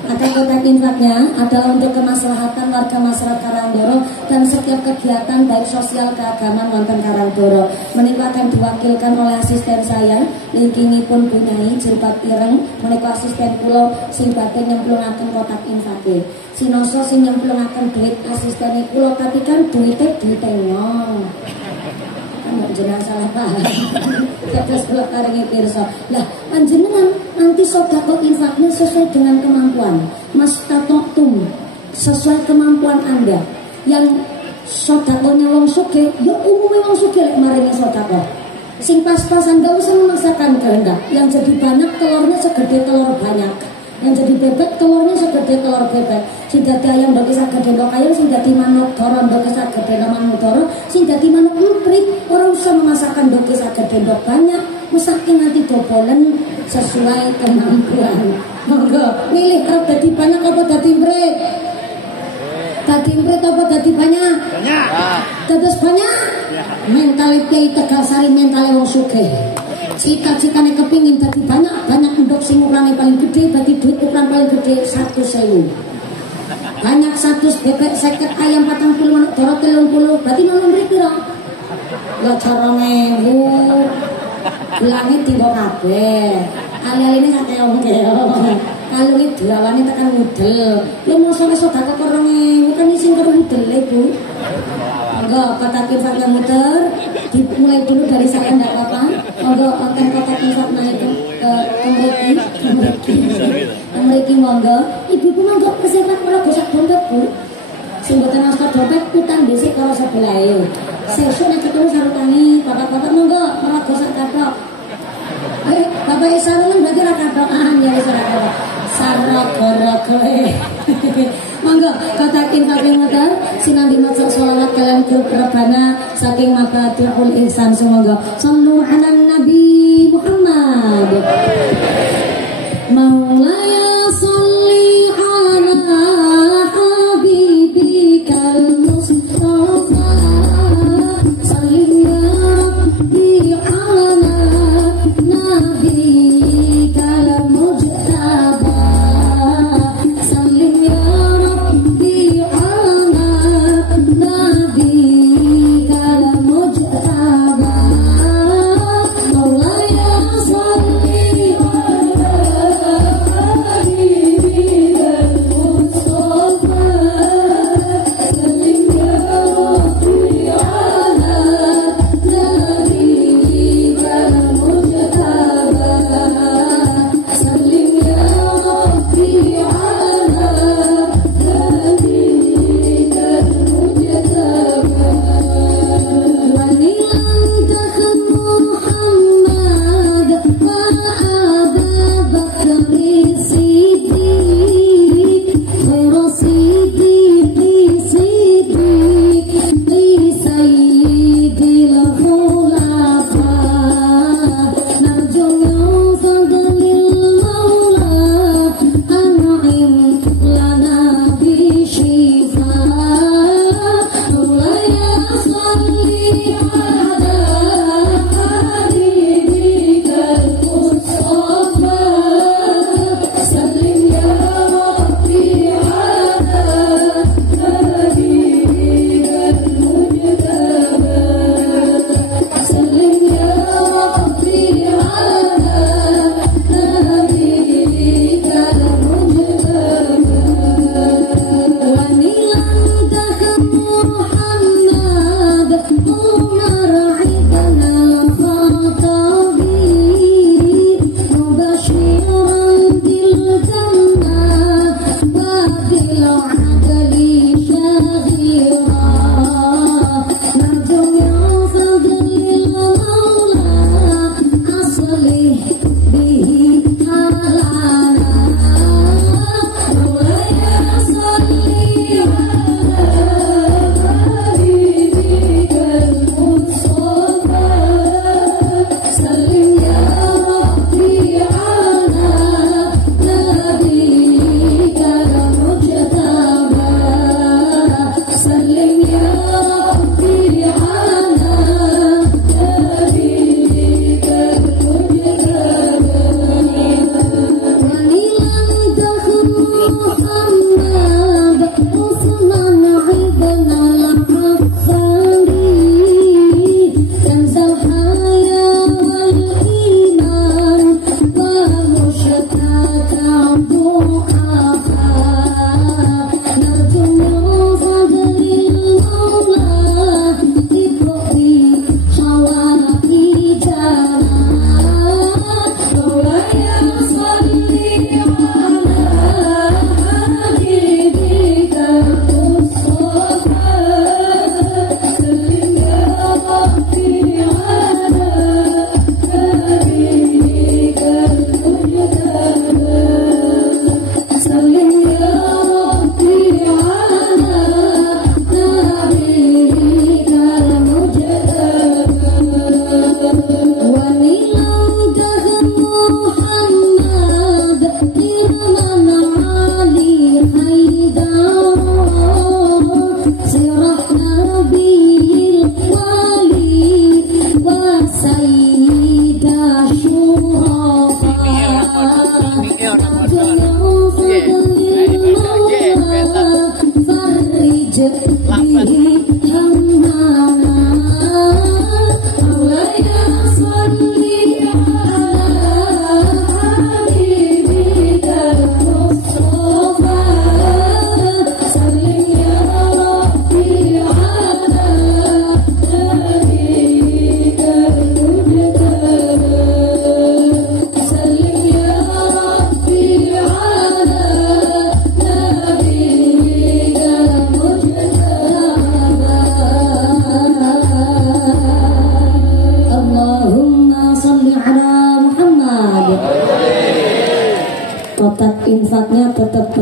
Maka kotak infaknya adalah untuk kemaslahatan warga masyarakat Karangdoro dan setiap kegiatan baik sosial keagamaan wonten Karangdoro. Menika akan diwakilkan oleh asisten saya, lingkingipun punyai jilbab ireng. Menika asisten kula sing badhe nyemplungaken kotak infake. Sinoso sing nyemplungaken duit asisten kula, tapi kan duite nyong. Mbak jenengan salah paham. Terus kula paringi pirsa. Lah panjenengan nanti sedekah infaknya sesuai dengan kemampuan. Mas tatoktum sesuai kemampuan Anda. Yang sedekahnya wong sugih, ya umumnya wong sugih lek maringi sedekah. Sing pas-pasan gak usah memaksakan kehendak. Yang jadi banyak telurnya segede telur banyak. Yang jadi bebek telurnya segede telur bebek. Sing dadi ayam ndok sagede ndok ayam, sing dadi manuk doro ndok sagede manuk doro, sing dadi manuk emprit ora usah memasakkan ndok sagede ndok banyak, mesake nanti dobolen sesuai kemampuan. Monggo milih arep dadi banyak apa dadi emprit? Dadi emprit apa dadi banyak? Banyak. Dados banyak? Mentalite Tegalsari mentale wong sugih. Cita-citane kepingin dadi banyak ndok sing ukurane paling gede, dadi duit ukuran paling gede 100.000. Banyak 100 bebek 50 ayam 40 manuk doro 30, berarti mau memberi piro? Ya cara 1000. Bulange tinggal kabeh. Ali-aline ngate wong-wong. Kalune dilawane tekan mudel. Ya mosok wis sedekah karo 2000 kan isin karo mudele, Bu. Monggo kotak infak yang muter dimulai dulu dari saya enggak apa-apa. Monggo akan kotak infak naik ke mriki monggo. Ibu-ibu monggo persiapan ora gosok dompet, Bu. Sing boten nasta dompet utang dhisik karo sebelahe. Sesuk nek ketemu sarutane bapak-bapak monggo ora gosok kathok. Bapak isarulan berarti ora kathokan ya wis ora kathok. Saragara kowe. Monggo kotak infak yang muter sinambi maca sholawat kalian ke Rabbana saking Mafatihul Ihsan semoga sallu ala nabi Muhammad. Maulaya salli ala habibikal Mustafa salli ya rabbi ala nabikal mujtaba salli ya rabbi ala nabikal mujtaba Maulaya salli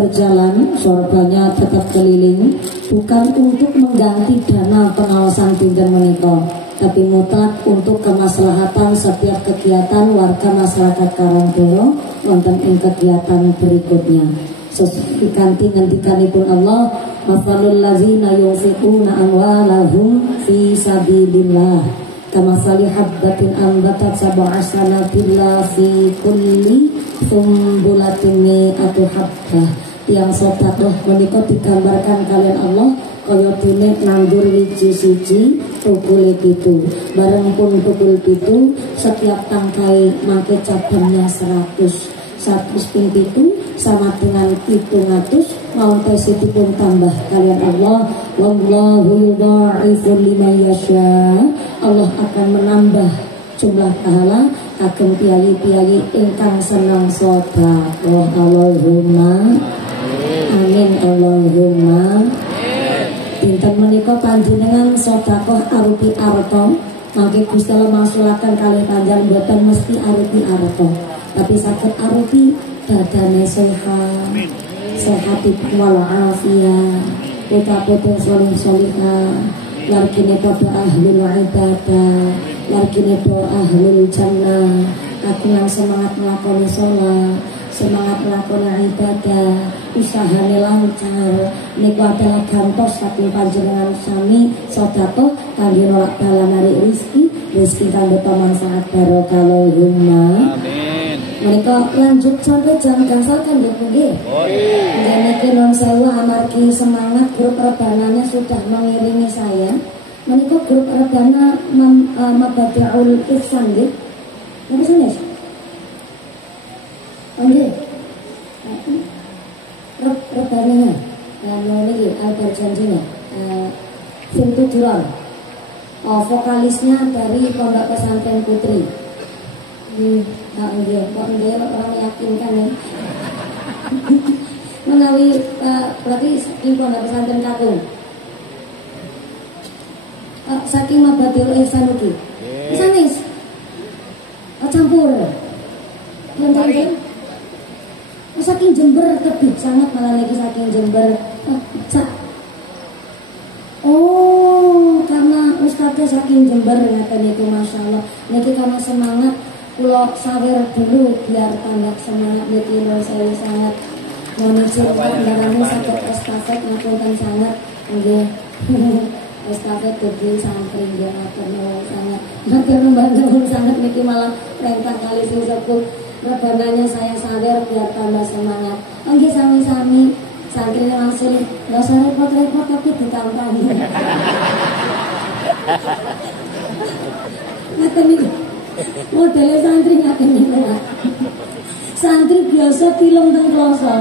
berjalan, sorganya tetap keliling, bukan untuk mengganti dana pengawasan dinten menika, tapi mutlak untuk kemaslahatan setiap kegiatan warga masyarakat Karangdoro wonten ing kegiatan berikutnya. Sekanti ngendikanipun Allah, mafalul ladzina yunfiquna amwalahum fi sabilillah kamathali habbatin ambatat sab'a sanabila fi kulli sumbulatin mi'atu habbah. Tiang sedekah menika digambarkan kalian Allah kaya dene nandur wiji siji tukule pitu. Bareng pun tukul pitu setiap tangkai mangke cabangnya 100 ping pitu sama dengan 700 mau tesipun tambah kalian Allah. Wallahu yudha'ifu liman yasha. Allah akan menambah jumlah pahala kagem piyayi-piyayi ingkang senang sedekah. Allahumma amin Allahumma. Dinten menika panjenengan sedekah arupi arta, mangke Gusti Allah mangsulaken kalih panjenengan boten mesti arupi arta, tapi saged arupi badane sehat, sehatipun wal afiyah, putra-putri soleh-solehah, larkine padha ahlul ibadah, larkine do ahlul jannah. Aku yang semangat melakoni sholat, semangat melakoni ibadah, usahane lancar, niku adalah gantos saking panjenengan sami sedekah kangge nolak dalan rezeki kang beto manfaat barokah. Allahumma amin. Mereka lanjut sampai jam gangsal kan nggih. Dan niki non sewu amargi semangat grup rebananya sudah mengiringi saya. Menika grup rebana Mabadi'ul Ihsan nggih. Apa sanes? Nggih. Rebananya ini Albert Janjinya Pintu Jural, vokalisnya dari Pondok Pesantren Putri. Kok orang meyakinkan ya. Menawi berarti di Pondok Pesantren Kakung, saking Mabadiul Ihsan ugi sanes campur teman-teman. Saking Jember tebih sangat malah lagi saking Jember. Oh, karena ustadznya saking Jember ngaten niku masyaallah. Niki karena semangat kula sawer dulu biar tambah semangat niki lho saya sangat monicin ndarane saged estafet ngapunten sangat nggih. Estafet dadi santri nggih ngaten sangat. Matur nuwun sangat niki malah rentang kali sing sepuluh. Rebananya saya sadar biar tambah semangat. Nggih sami-sami santri langsung nggak usah repot-repot tapi ditampani. Ngaten iki. Modele santri ngaten iki. Santri biasa tilung teng kloso.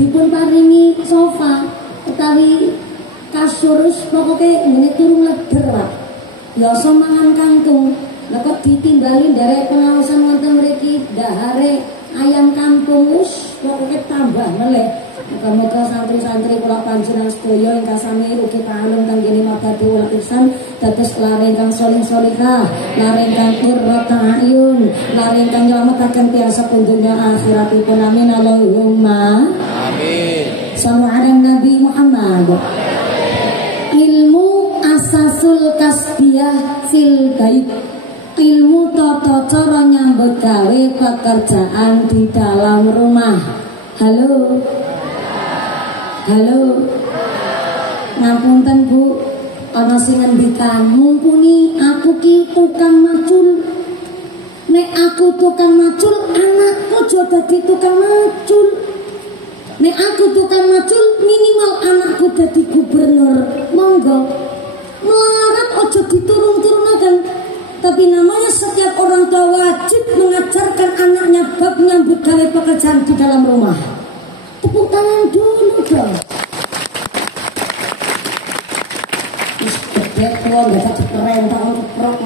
Dipun paringi sofa utawi kasur pokoke ngene turu leder wae. Biasa mangan kangkung. Lah kok ditimbali nderek pengawasan wonten mriki dahare ayam kampung wis pokoke tambah meleh. Muga-muga santri-santri kula panjenengan sedaya ingkang sami ugi ta'alum kanggene Mabadiul Ihsan dados lare ingkang saleh-salehah, lare ingkang qurrata ayun, lare ingkang nylametaken tiyang sapundonya akhiratipun. Amin Allahumma amin. Sallu ala Nabi Muhammad. Ilmu asasul kasbiyah fil gaib. Ilmu tata cara nyambut gawe pekerjaan di dalam rumah. Halo. Halo. Ngapunten Bu, ana sing ngendikan mumpuni aku ki tukang macul. Nek aku tukang macul, anakku aja dadi tukang macul. Nek aku tukang macul, minimal anakku dadi gubernur. Monggo. Melarat aja diturun-turunaken. Tapi namanya setiap orang tua wajib mengajarkan anaknya bab menyambut gawe pekerjaan di dalam rumah. Tepuk tangan dulu dong. Wis gede tua enggak tak perintah untuk prok.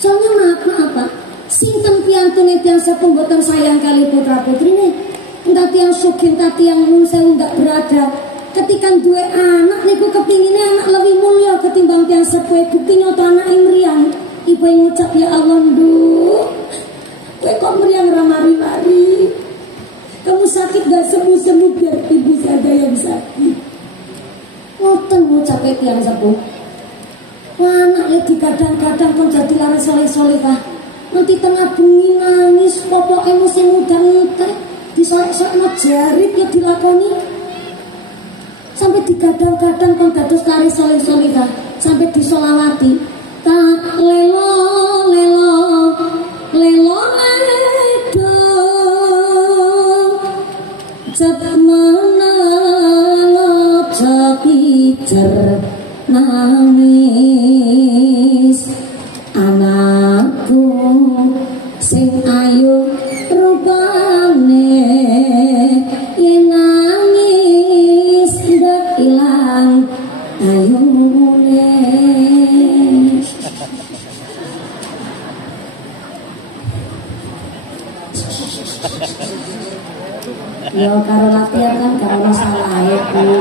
Soalnya apa? Sinten piantune tiang sepung boten sayang kali putra putrine. Entah tiang sugih, entah tiang sewu enggak berada. Ketika dua anak niku kepinginnya anak lebih mulia ketimbang tiang sepuh. Bukti nyata anak meriang. Ibu yang ngucap ya Allah, kue kok meriang ramari-mari. Kamu soleh-solehah. Nanti tengah bengi nangis, popoke mesti mudah-mudah disolek-solekno jarit ya dilakoni. Sampai digadang-gadang kon dados tari soleh-solehah, sampai disolawati. Tak lelo lelo lelo edo jep menang pijer nangis anakku sing ayu rupane yen nangis ndak ilang ayune. Ya karo latihan kan karo masalah Bu.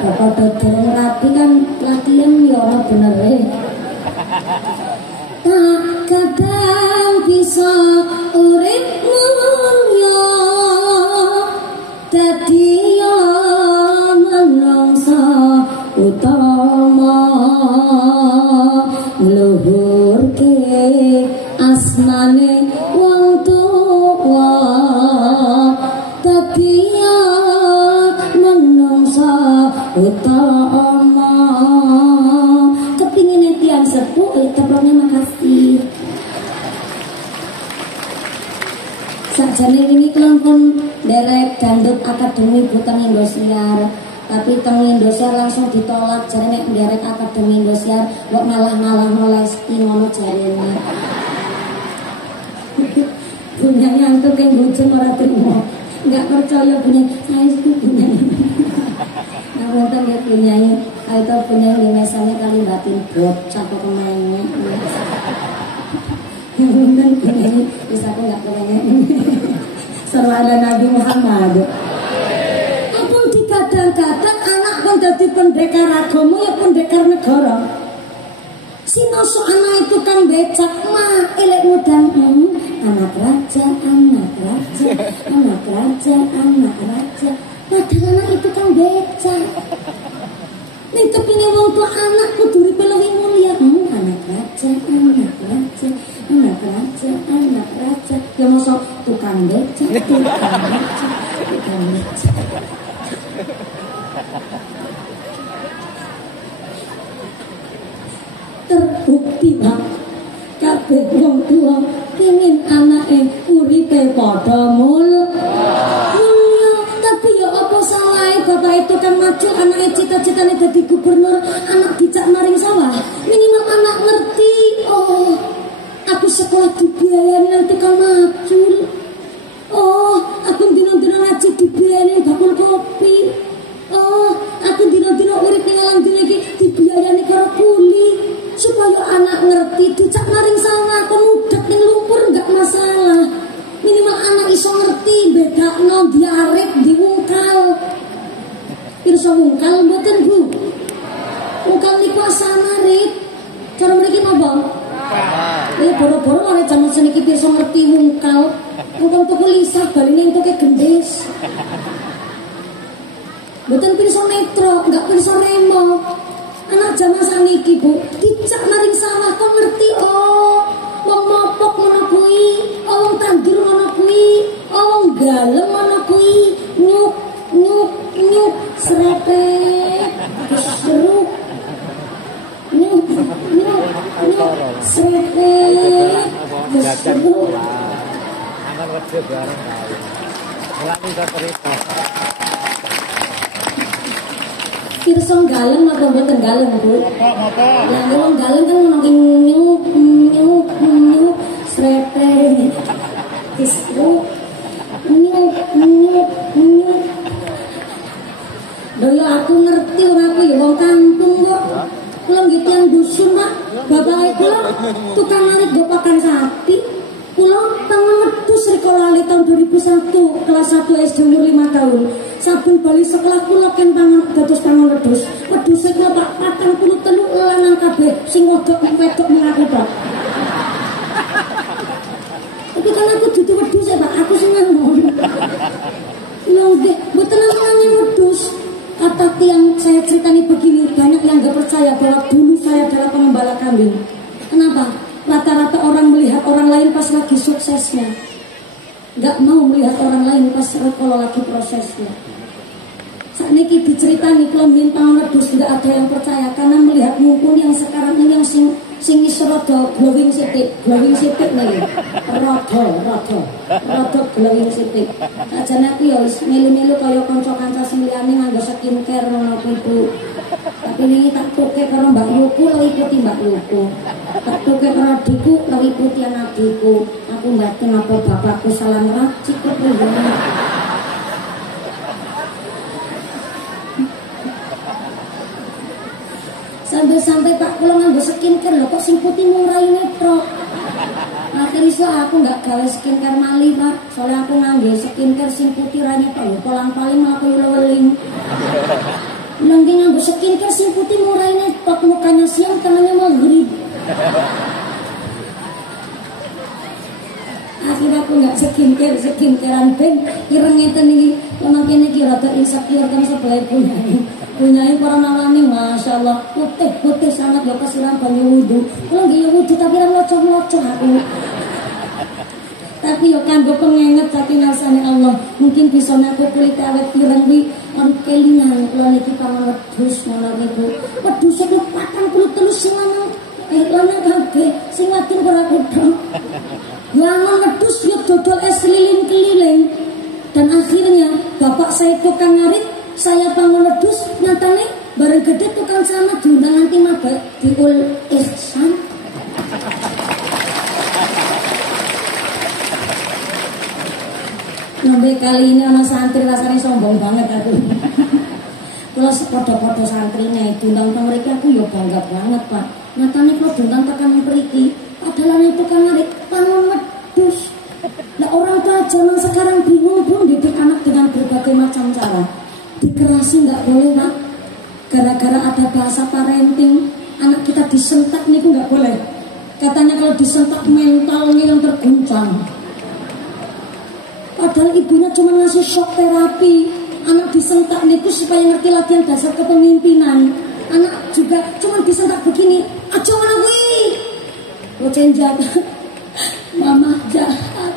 Bapak durung rapi kan latihan ya ora bener. Tak kadang bisa urip mulya dadi ya manungsa utama ngluhurke asmane wong tuwa dadi ya manungsa utama. Kepingin tiang sepuh keprone makasih. Sakjane ini kelompok derek dangdut akademi Butang Indosiar, tapi teng Indosiar langsung ditolak jarene derek akademi Indosiar kok malah molesti ngono jarene. Punyanya antuk yang bujeng ora trimo. Enggak percaya punya saya itu punya. Nah, wonten ya punyai, itu punyai di mesanya kali batin bot satu pemainnya. Wonten punyai bisa aku enggak kepengen. Serwada Nabi Muhammad. Apa dikadang-kadang anak pun dadi pendekar agama ya pendekar negara. Sinoso anak itu kan becak mah elek mudan anak raja, anak raja, anak raja, anak raja. Padahal anak itu kan becak. Ning kepine wong tua anak kudu uripe luwih mulya. Anak raja, anak raja, anak raja, anak raja. Ya mosok tukang becak, tukang becak, tukang becak. Terbukti Pak, kabeh wong tua pengin anake uripe padha mulya. Tapi ya apa salahe bapak itu kan maju anake cita-citane dadi gubernur, anak dijak maring sawah. Minimal anak ngerti, oh aku sekolah dibiayai nanti kan maju. Oh, aku dino-dino ngaji dibiayai bakul kopi. Oh, aku dino-dino urip ning alam dunya iki dibiayai karo kuli. Supaya anak ngerti dijak maring sawah kon mudhek ning lumpur enggak masalah. Minimal anak iso ngerti bedakno diarep diwungkal. Pirsa wungkal mboten Bu? Wungkal niku asamarit. Cara mriki napa? Ya boro-boro ora jaman seniki pirsa ngerti wungkal. Wungkal tuku lisah baline entuke gendis. Mboten pirsa netro, enggak pirsa remo. Anak zaman saniki Bu, dijak maring sawah kok ngerti oh, wong mopok ngono kuwi, oh wong tandur ngono kuwi, oh wong galem ngono kuwi, nyuk nyuk nyuk srepe, seru, nyuk nyuk nyuk srepe, seru. Anak kerja bareng kali. Mulane iso cerita. Pirsa galem apa mboten galem Bu? Lah wong galem kan ngono nyuk nyuk nyuk srepe. Isru nyuk nyuk nyuk. Lho ya aku ngerti ora aku ya wong kampung kok. Kula nggih tiyang dusun Pak. Bapak kula tukang narik go pakan sapi. Kula pangwedhus rikala lali tahun 2001 kelas 1 SD umur 5 tahun. Sabun bali sekolah kula ken pangan dados pangan wedhus. Wedhus kula Pak 43 lanang kabeh sing wedok mengaku Pak. Tapi kan aku dudu wedhus ya Pak, aku seneng ngono. Lho nggih, mboten nang wedhus. Kata tiang saya ceritani begini, banyak yang gak percaya bahwa dulu saya adalah pengembala kambing. Kenapa? Rata-rata orang melihat orang lain pas lagi suksesnya, nggak mau melihat orang lain pas kalau lagi prosesnya. Saat ini diceritani kalau minta wedhus nggak ada yang percaya karena melihat mumpun yang sekarang ini yang sing rodo glowing sitik nih, rodo glowing sitik. Ajane aku ya wis melu-melu kaya kanca-kanca sing liyane nganggo skincare ngono iku. Tapi ini tak tuke karo Mbak Yuku lho ikuti Mbak Yuku. Tak tuke karo adikku lho ikuti adikku. Aku mboten apa bapakku salah ngracik kok pribadi. Sampai Pak kula nganggo skincare lho kok sing putih mung raine tok. Akhirnya aku nggak gawe skincare mali Pak. Soalnya aku nganggo skincare sing putih raine tok lho polang-paling malah koyo weling. Bilang dia nganggo skincare sing putih mung raine tok mukanya siang tangannya maghrib. Akhirnya aku nggak skincarean ben irenge ten iki ono kene iki rada insecure kan sebelah punya para nawani masya Allah putih sangat ya kesiram banyu wudhu kalau dia wudhu tapi orang locok aku tapi yo kanggo pengenget tapi nasane Allah mungkin bisa aku kulit awet ireng wi on kelingan kalau niki pangan wedhus ngono niku wedhus itu 43 sing lanang kabeh sing wadon ora kudu lanang wedhus yo dodol es keliling-keliling dan akhirnya bapak saya tukang ngarit saya pangon wedhus nyatane bareng gede tukang sama diundang nanti mabek diul ihsan. Sampai kali ini anak santri rasanya sombong banget aku. Kalau sepodo-podo santrinya diundang ke mereka aku ya bangga banget Pak. Nyatane kalau diundang tekan mriki padahal itu kan narik pangon wedhus. Nah orang tua zaman sekarang bingung didik anak dengan berbagai macam cara. Dikerasi nggak boleh Pak. Gara-gara ada bahasa parenting anak kita disentak nih nggak boleh. Katanya kalau disentak mentalnya yang terguncang. Padahal ibunya cuma ngasih shock terapi. Anak disentak nih supaya ngerti latihan dasar kepemimpinan. Anak juga cuma disentak begini. Aja mana wih. Bocen jahat. Mama jahat.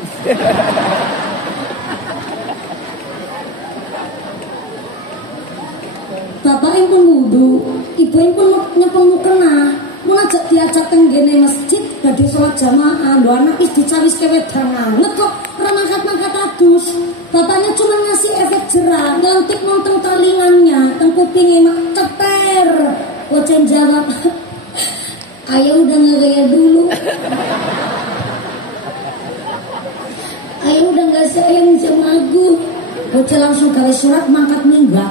Bapak yang pun wudhu, ibu yang pun nyepeng mukena, mengajak diajak tenggene masjid, badhe sholat jamaah, lu anak is dicawis kewedangan, kok ramangkat-mangkat adus. Bapaknya cuma ngasih efek jerah, ngantik nonton talingannya, tengkupingnya mak ceper. Bocen jawab, ayah udah ngegaya dulu. Ayah udah gak sayang sama aku. Bocen langsung gawe surat mangkat minggat.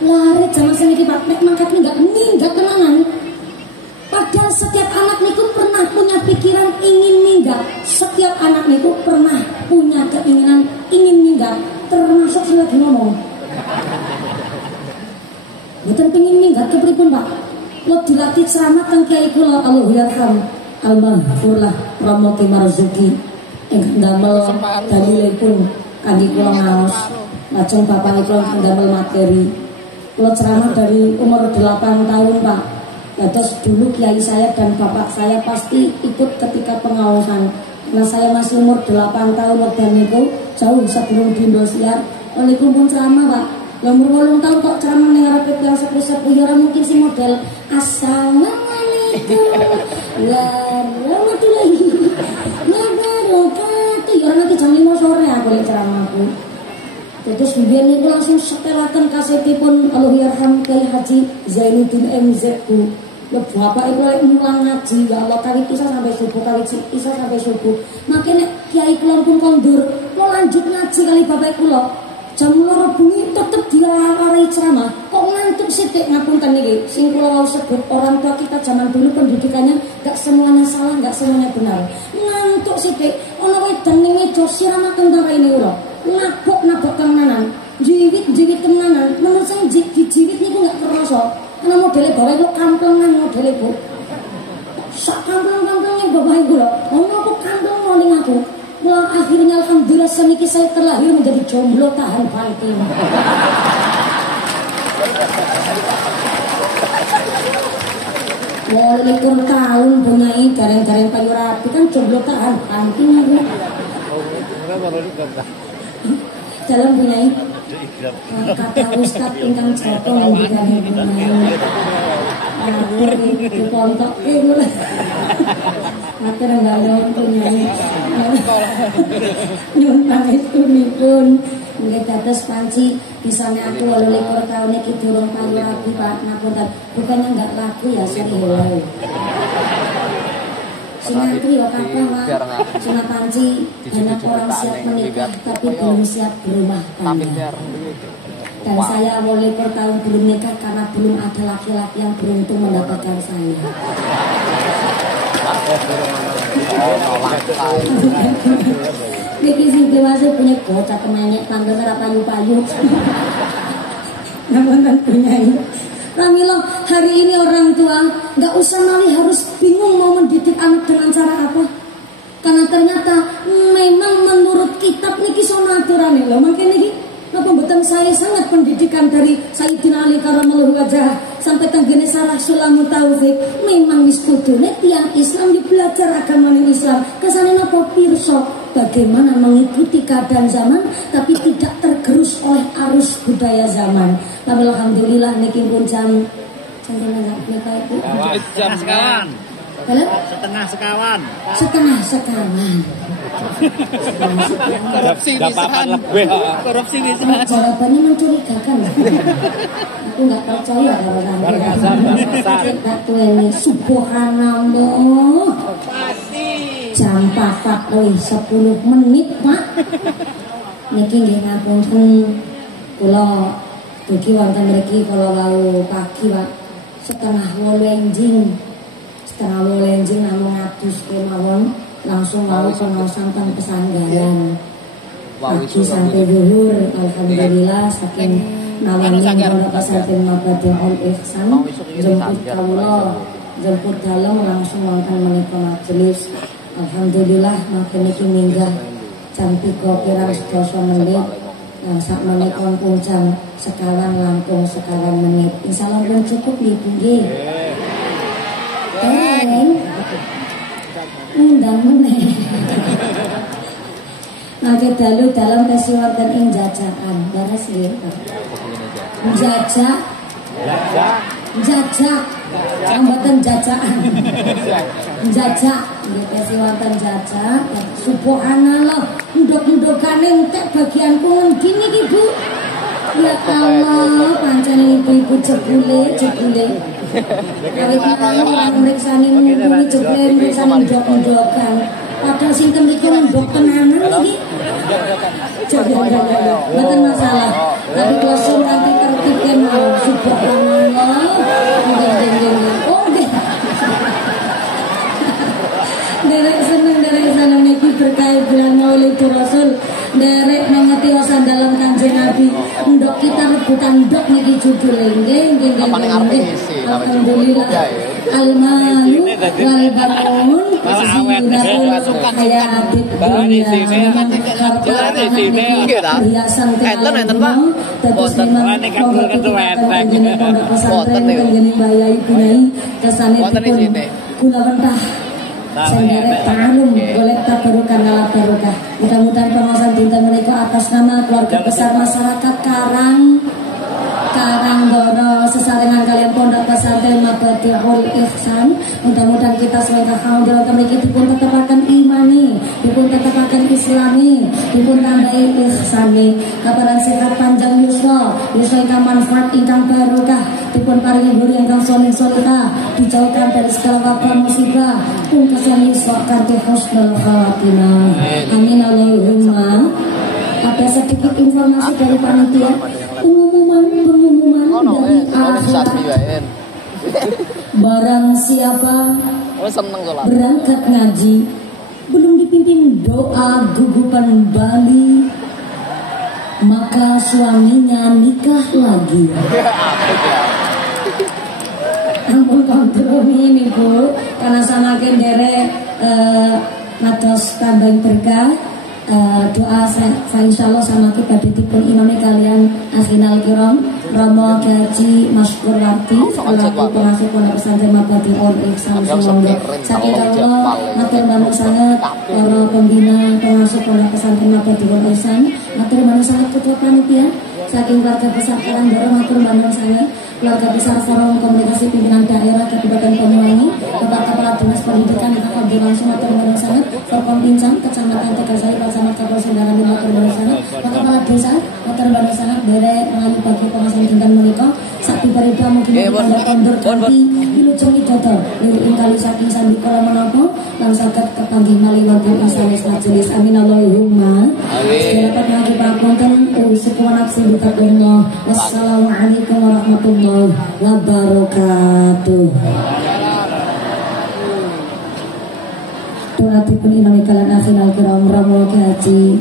Lari zaman seniki Pak nek mangkat minggat tenanan. Padahal setiap anak niku pernah punya pikiran ingin minggat. Setiap anak niku pernah punya keinginan ingin minggat. Termasuk sing lagi ngomong. Mboten pengin minggat kepripun Pak? Lo dilatih ceramah teng kiai kula Allahyarham almarhumlah Romo Ki Marzuki ingkang damel dalilipun kangge kula ngaos. Lajeng bapak kula damel materi. Kalau ceramah dari umur 8 tahun Pak. Terus dulu kiai saya dan bapak saya pasti ikut ketika pengawasan. Nah saya masih umur 8 tahun dan itu jauh sebelum di Indosiar. Niku pun ceramah Pak. Umur 8 tahun kok ceramah ning arep yang sepuh-sepuh ya mungkin si model assalamualaikum warahmatullahi wabarakatuh. Ya nanti jam 5 sore aku lek ceramahku. Terus biar niku langsung setelaken kasetipun Allahyarham Kyai Haji Zainuddin MZ-ku. Ya bapak iku lek mulang ngaji ya Allah kawit isa sampai subuh sampai subuh. Makanya kiai kula pun kondur, kula lanjut ngaji kali bapak kula. Jam 2 bengi tetep dilarai ceramah. Kok ngantuk sithik ngapunten niki. Sing kula wau sebut orang tua kita zaman dulu pendidikannya enggak semuanya salah, enggak semuanya benar. Ngantuk sithik ana wedan ning meja siramaken ta rene kula. Nabok tenanan, jiwit tenanan. Menurut saya jiwit niku nggak kerasa. Karena modelnya bawa itu kamplengan modelnya bu. Sak kampling-kamplingnya bawa ibu loh. Aku kampling moling aku. Wah akhirnya alhamdulillah seniki saya terlahir menjadi jomblo tahan banting. 28 tahun punyai gareng-gareng payu rapi kan jomblo tahan kanting aku. Dalam punyai kata Ustaz ingkang jatuh ngendikan punyai. Di pontok iku. Mate nang punyai. Nyun pangetunipun nggih dados panci bisane aku 28 tahun iki durung payu rapi Pak ngapunten. Bukannya enggak laku ya serius. Sinantri ya kakak Pak, cuma panci banyak orang siap menikah tapi belum siap berumah tangga. Dan saya 28 tahun belum nikah karena belum ada laki-laki yang beruntung mendapatkan saya. Niki sing dewasa punya bocah kemenyek tangga ora payu-payu. Namun punya ini. Ramilo, hari ini orang tua nggak usah mali harus bingung mau mendidik anak dengan cara apa. Karena ternyata memang menurut kitab niki sonaturan loh. Mungkin niki pembuatan saya sangat pendidikan dari Sayyidina Ali Karamallahu Wajah sampai tenggene Sarah Sulamu Taufik. Memang wis kudune tiang Islam di belajar agama Islam. Kesane napa pirsa bagaimana mengikuti keadaan zaman tapi tidak tergerus oleh arus budaya zaman. Tapi alhamdulillah niki pun jam jam sekawan. Setengah sekawan. Korupsi wisahan. Korupsi wisahan. Jawabannya mencurigakan. Aku nggak percaya kalau kamu. Tak tuh subhanallah. Jam 4:10 Pak. Niki nggih ngapunten kula dugi wonten mriki kala wau pagi Pak. Setengah 8 enjing namung ngadus kemawon langsung mau kono sampean pesanggaran. Pagi sampai zuhur alhamdulillah saking nawani pondok pesantren Mabadiul Ihsan jemput kawula jemput dalem langsung wonten menika majelis. Alhamdulillah makin iki minggah jam 3 kirang 10 menit. Nah, sak menika pun jam sekawan langkung sekawan menit. Insyaallah pun cukup nggih. Undang meneh. Nggih dalu dalam tesi wonten ing jajakan. Leres nggih, Pak. Jajak. Mboten jajakan. Jajak nggih tesi wonten jajak. Subhanallah, ndok-ndokane entek bagianku ngendi niki, Bu? Ya Allah, pancen ibu-ibu jebule. Kawit orang meriksani mengumpuli jebule meriksani ndok-ndokan. Padahal sing mriki ndok tenanan iki. Mboten masalah. Tapi kula sun kanthi tertibke mau subhanallah. Oh nggih. Derek seneng niki berkait bulan Maulid Rasul. Derek mengeti wasan dalam Kanjeng Nabi. Ndok kita rebutan ndok niki judule nggih. Alhamdulillah. Al-malu wal banun zinatul hayatid dunya. Hiasan enten Pak. Boten nek ketua pondok pesantren tenggene Bayai Bunai kesane dipun kula wentah sendiri ta'alum boleh tabarukah ngalah barokah. Mudah-mudahan pengawasan dinten menika atas nama keluarga besar masyarakat Karanggoro sesarengan kalian pondok pesantren Mabadiul Ihsan. Mudah-mudahan kita selengkah alhamdulillah mriki dipun tetepaken imani, dipun tetepaken islami, dipun tandai ihsani, kabaran sehat panjang yuswa ingkang manfaat ingkang barokah, dipun paringi guru ingkang saleh salehah, dijauhkan dari segala wabah musibah, pungkasan yuswa kanthi husnul khatimah. Amin Allahumma. Ada sedikit informasi dari panitia. Pengumuman dari akhirat. Barang siapa berangkat ngaji belum dipimpin doa gugupan Bali, maka suaminya nikah lagi. Ampun kontrol ini Bu, karena sama kendere ngatos tambah berkah. doa saya insya Allah sama kita dipun imami kalian akhinal kiram Romo Gaji Maskur Warti selaku pengasuh pondok pesantren Mabadi Or Ihsan Sumangga. Saking Allah matur manuk sangat para pembina pengasuh pondok pesantren Mabadi Or Ihsan, matur manuk sangat ketua panitia saking keluarga besar Karangdoro, matur manuk sangat keluarga besar Forum Komunikasi Pimpinan Daerah Kabupaten Banyuwangi, Bapak Kepala Dinas Pendidikan Bapak Abdul langsung matur manuk sangat, Forkom Pincang Kecamatan Tegasari Kecamatan Kapolsek Darani matur manuk sangat, Bapak Kepala Desa matur manuk sangat derek mengayu bagi pengasahan dinten menika sakti berita mungkin kita kondur kanthi wilujeng idodo lirik kali saking sandi kala menapa lan saged kepanggih malih wonten ing sanes majelis amin Allahumma amin. Dapat ngaji papunten sekuan nafsi bitakillah. Wassalamualaikum warahmatullahi wabarakatuh. Doa dipun inami kalian akhinal kiram Romo Gaji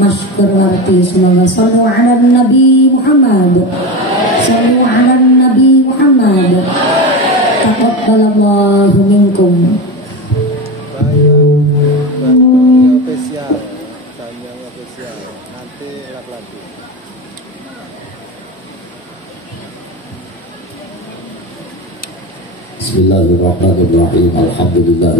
Maskur Warti. Semoga sallu ala Nabi Muhammad, sallu ala Nabi Muhammad. Taqabbalallahu minkum. Spesial, spesial. Nanti lap lagi. Bismillahirrahmanirrahim. Alhamdulillah.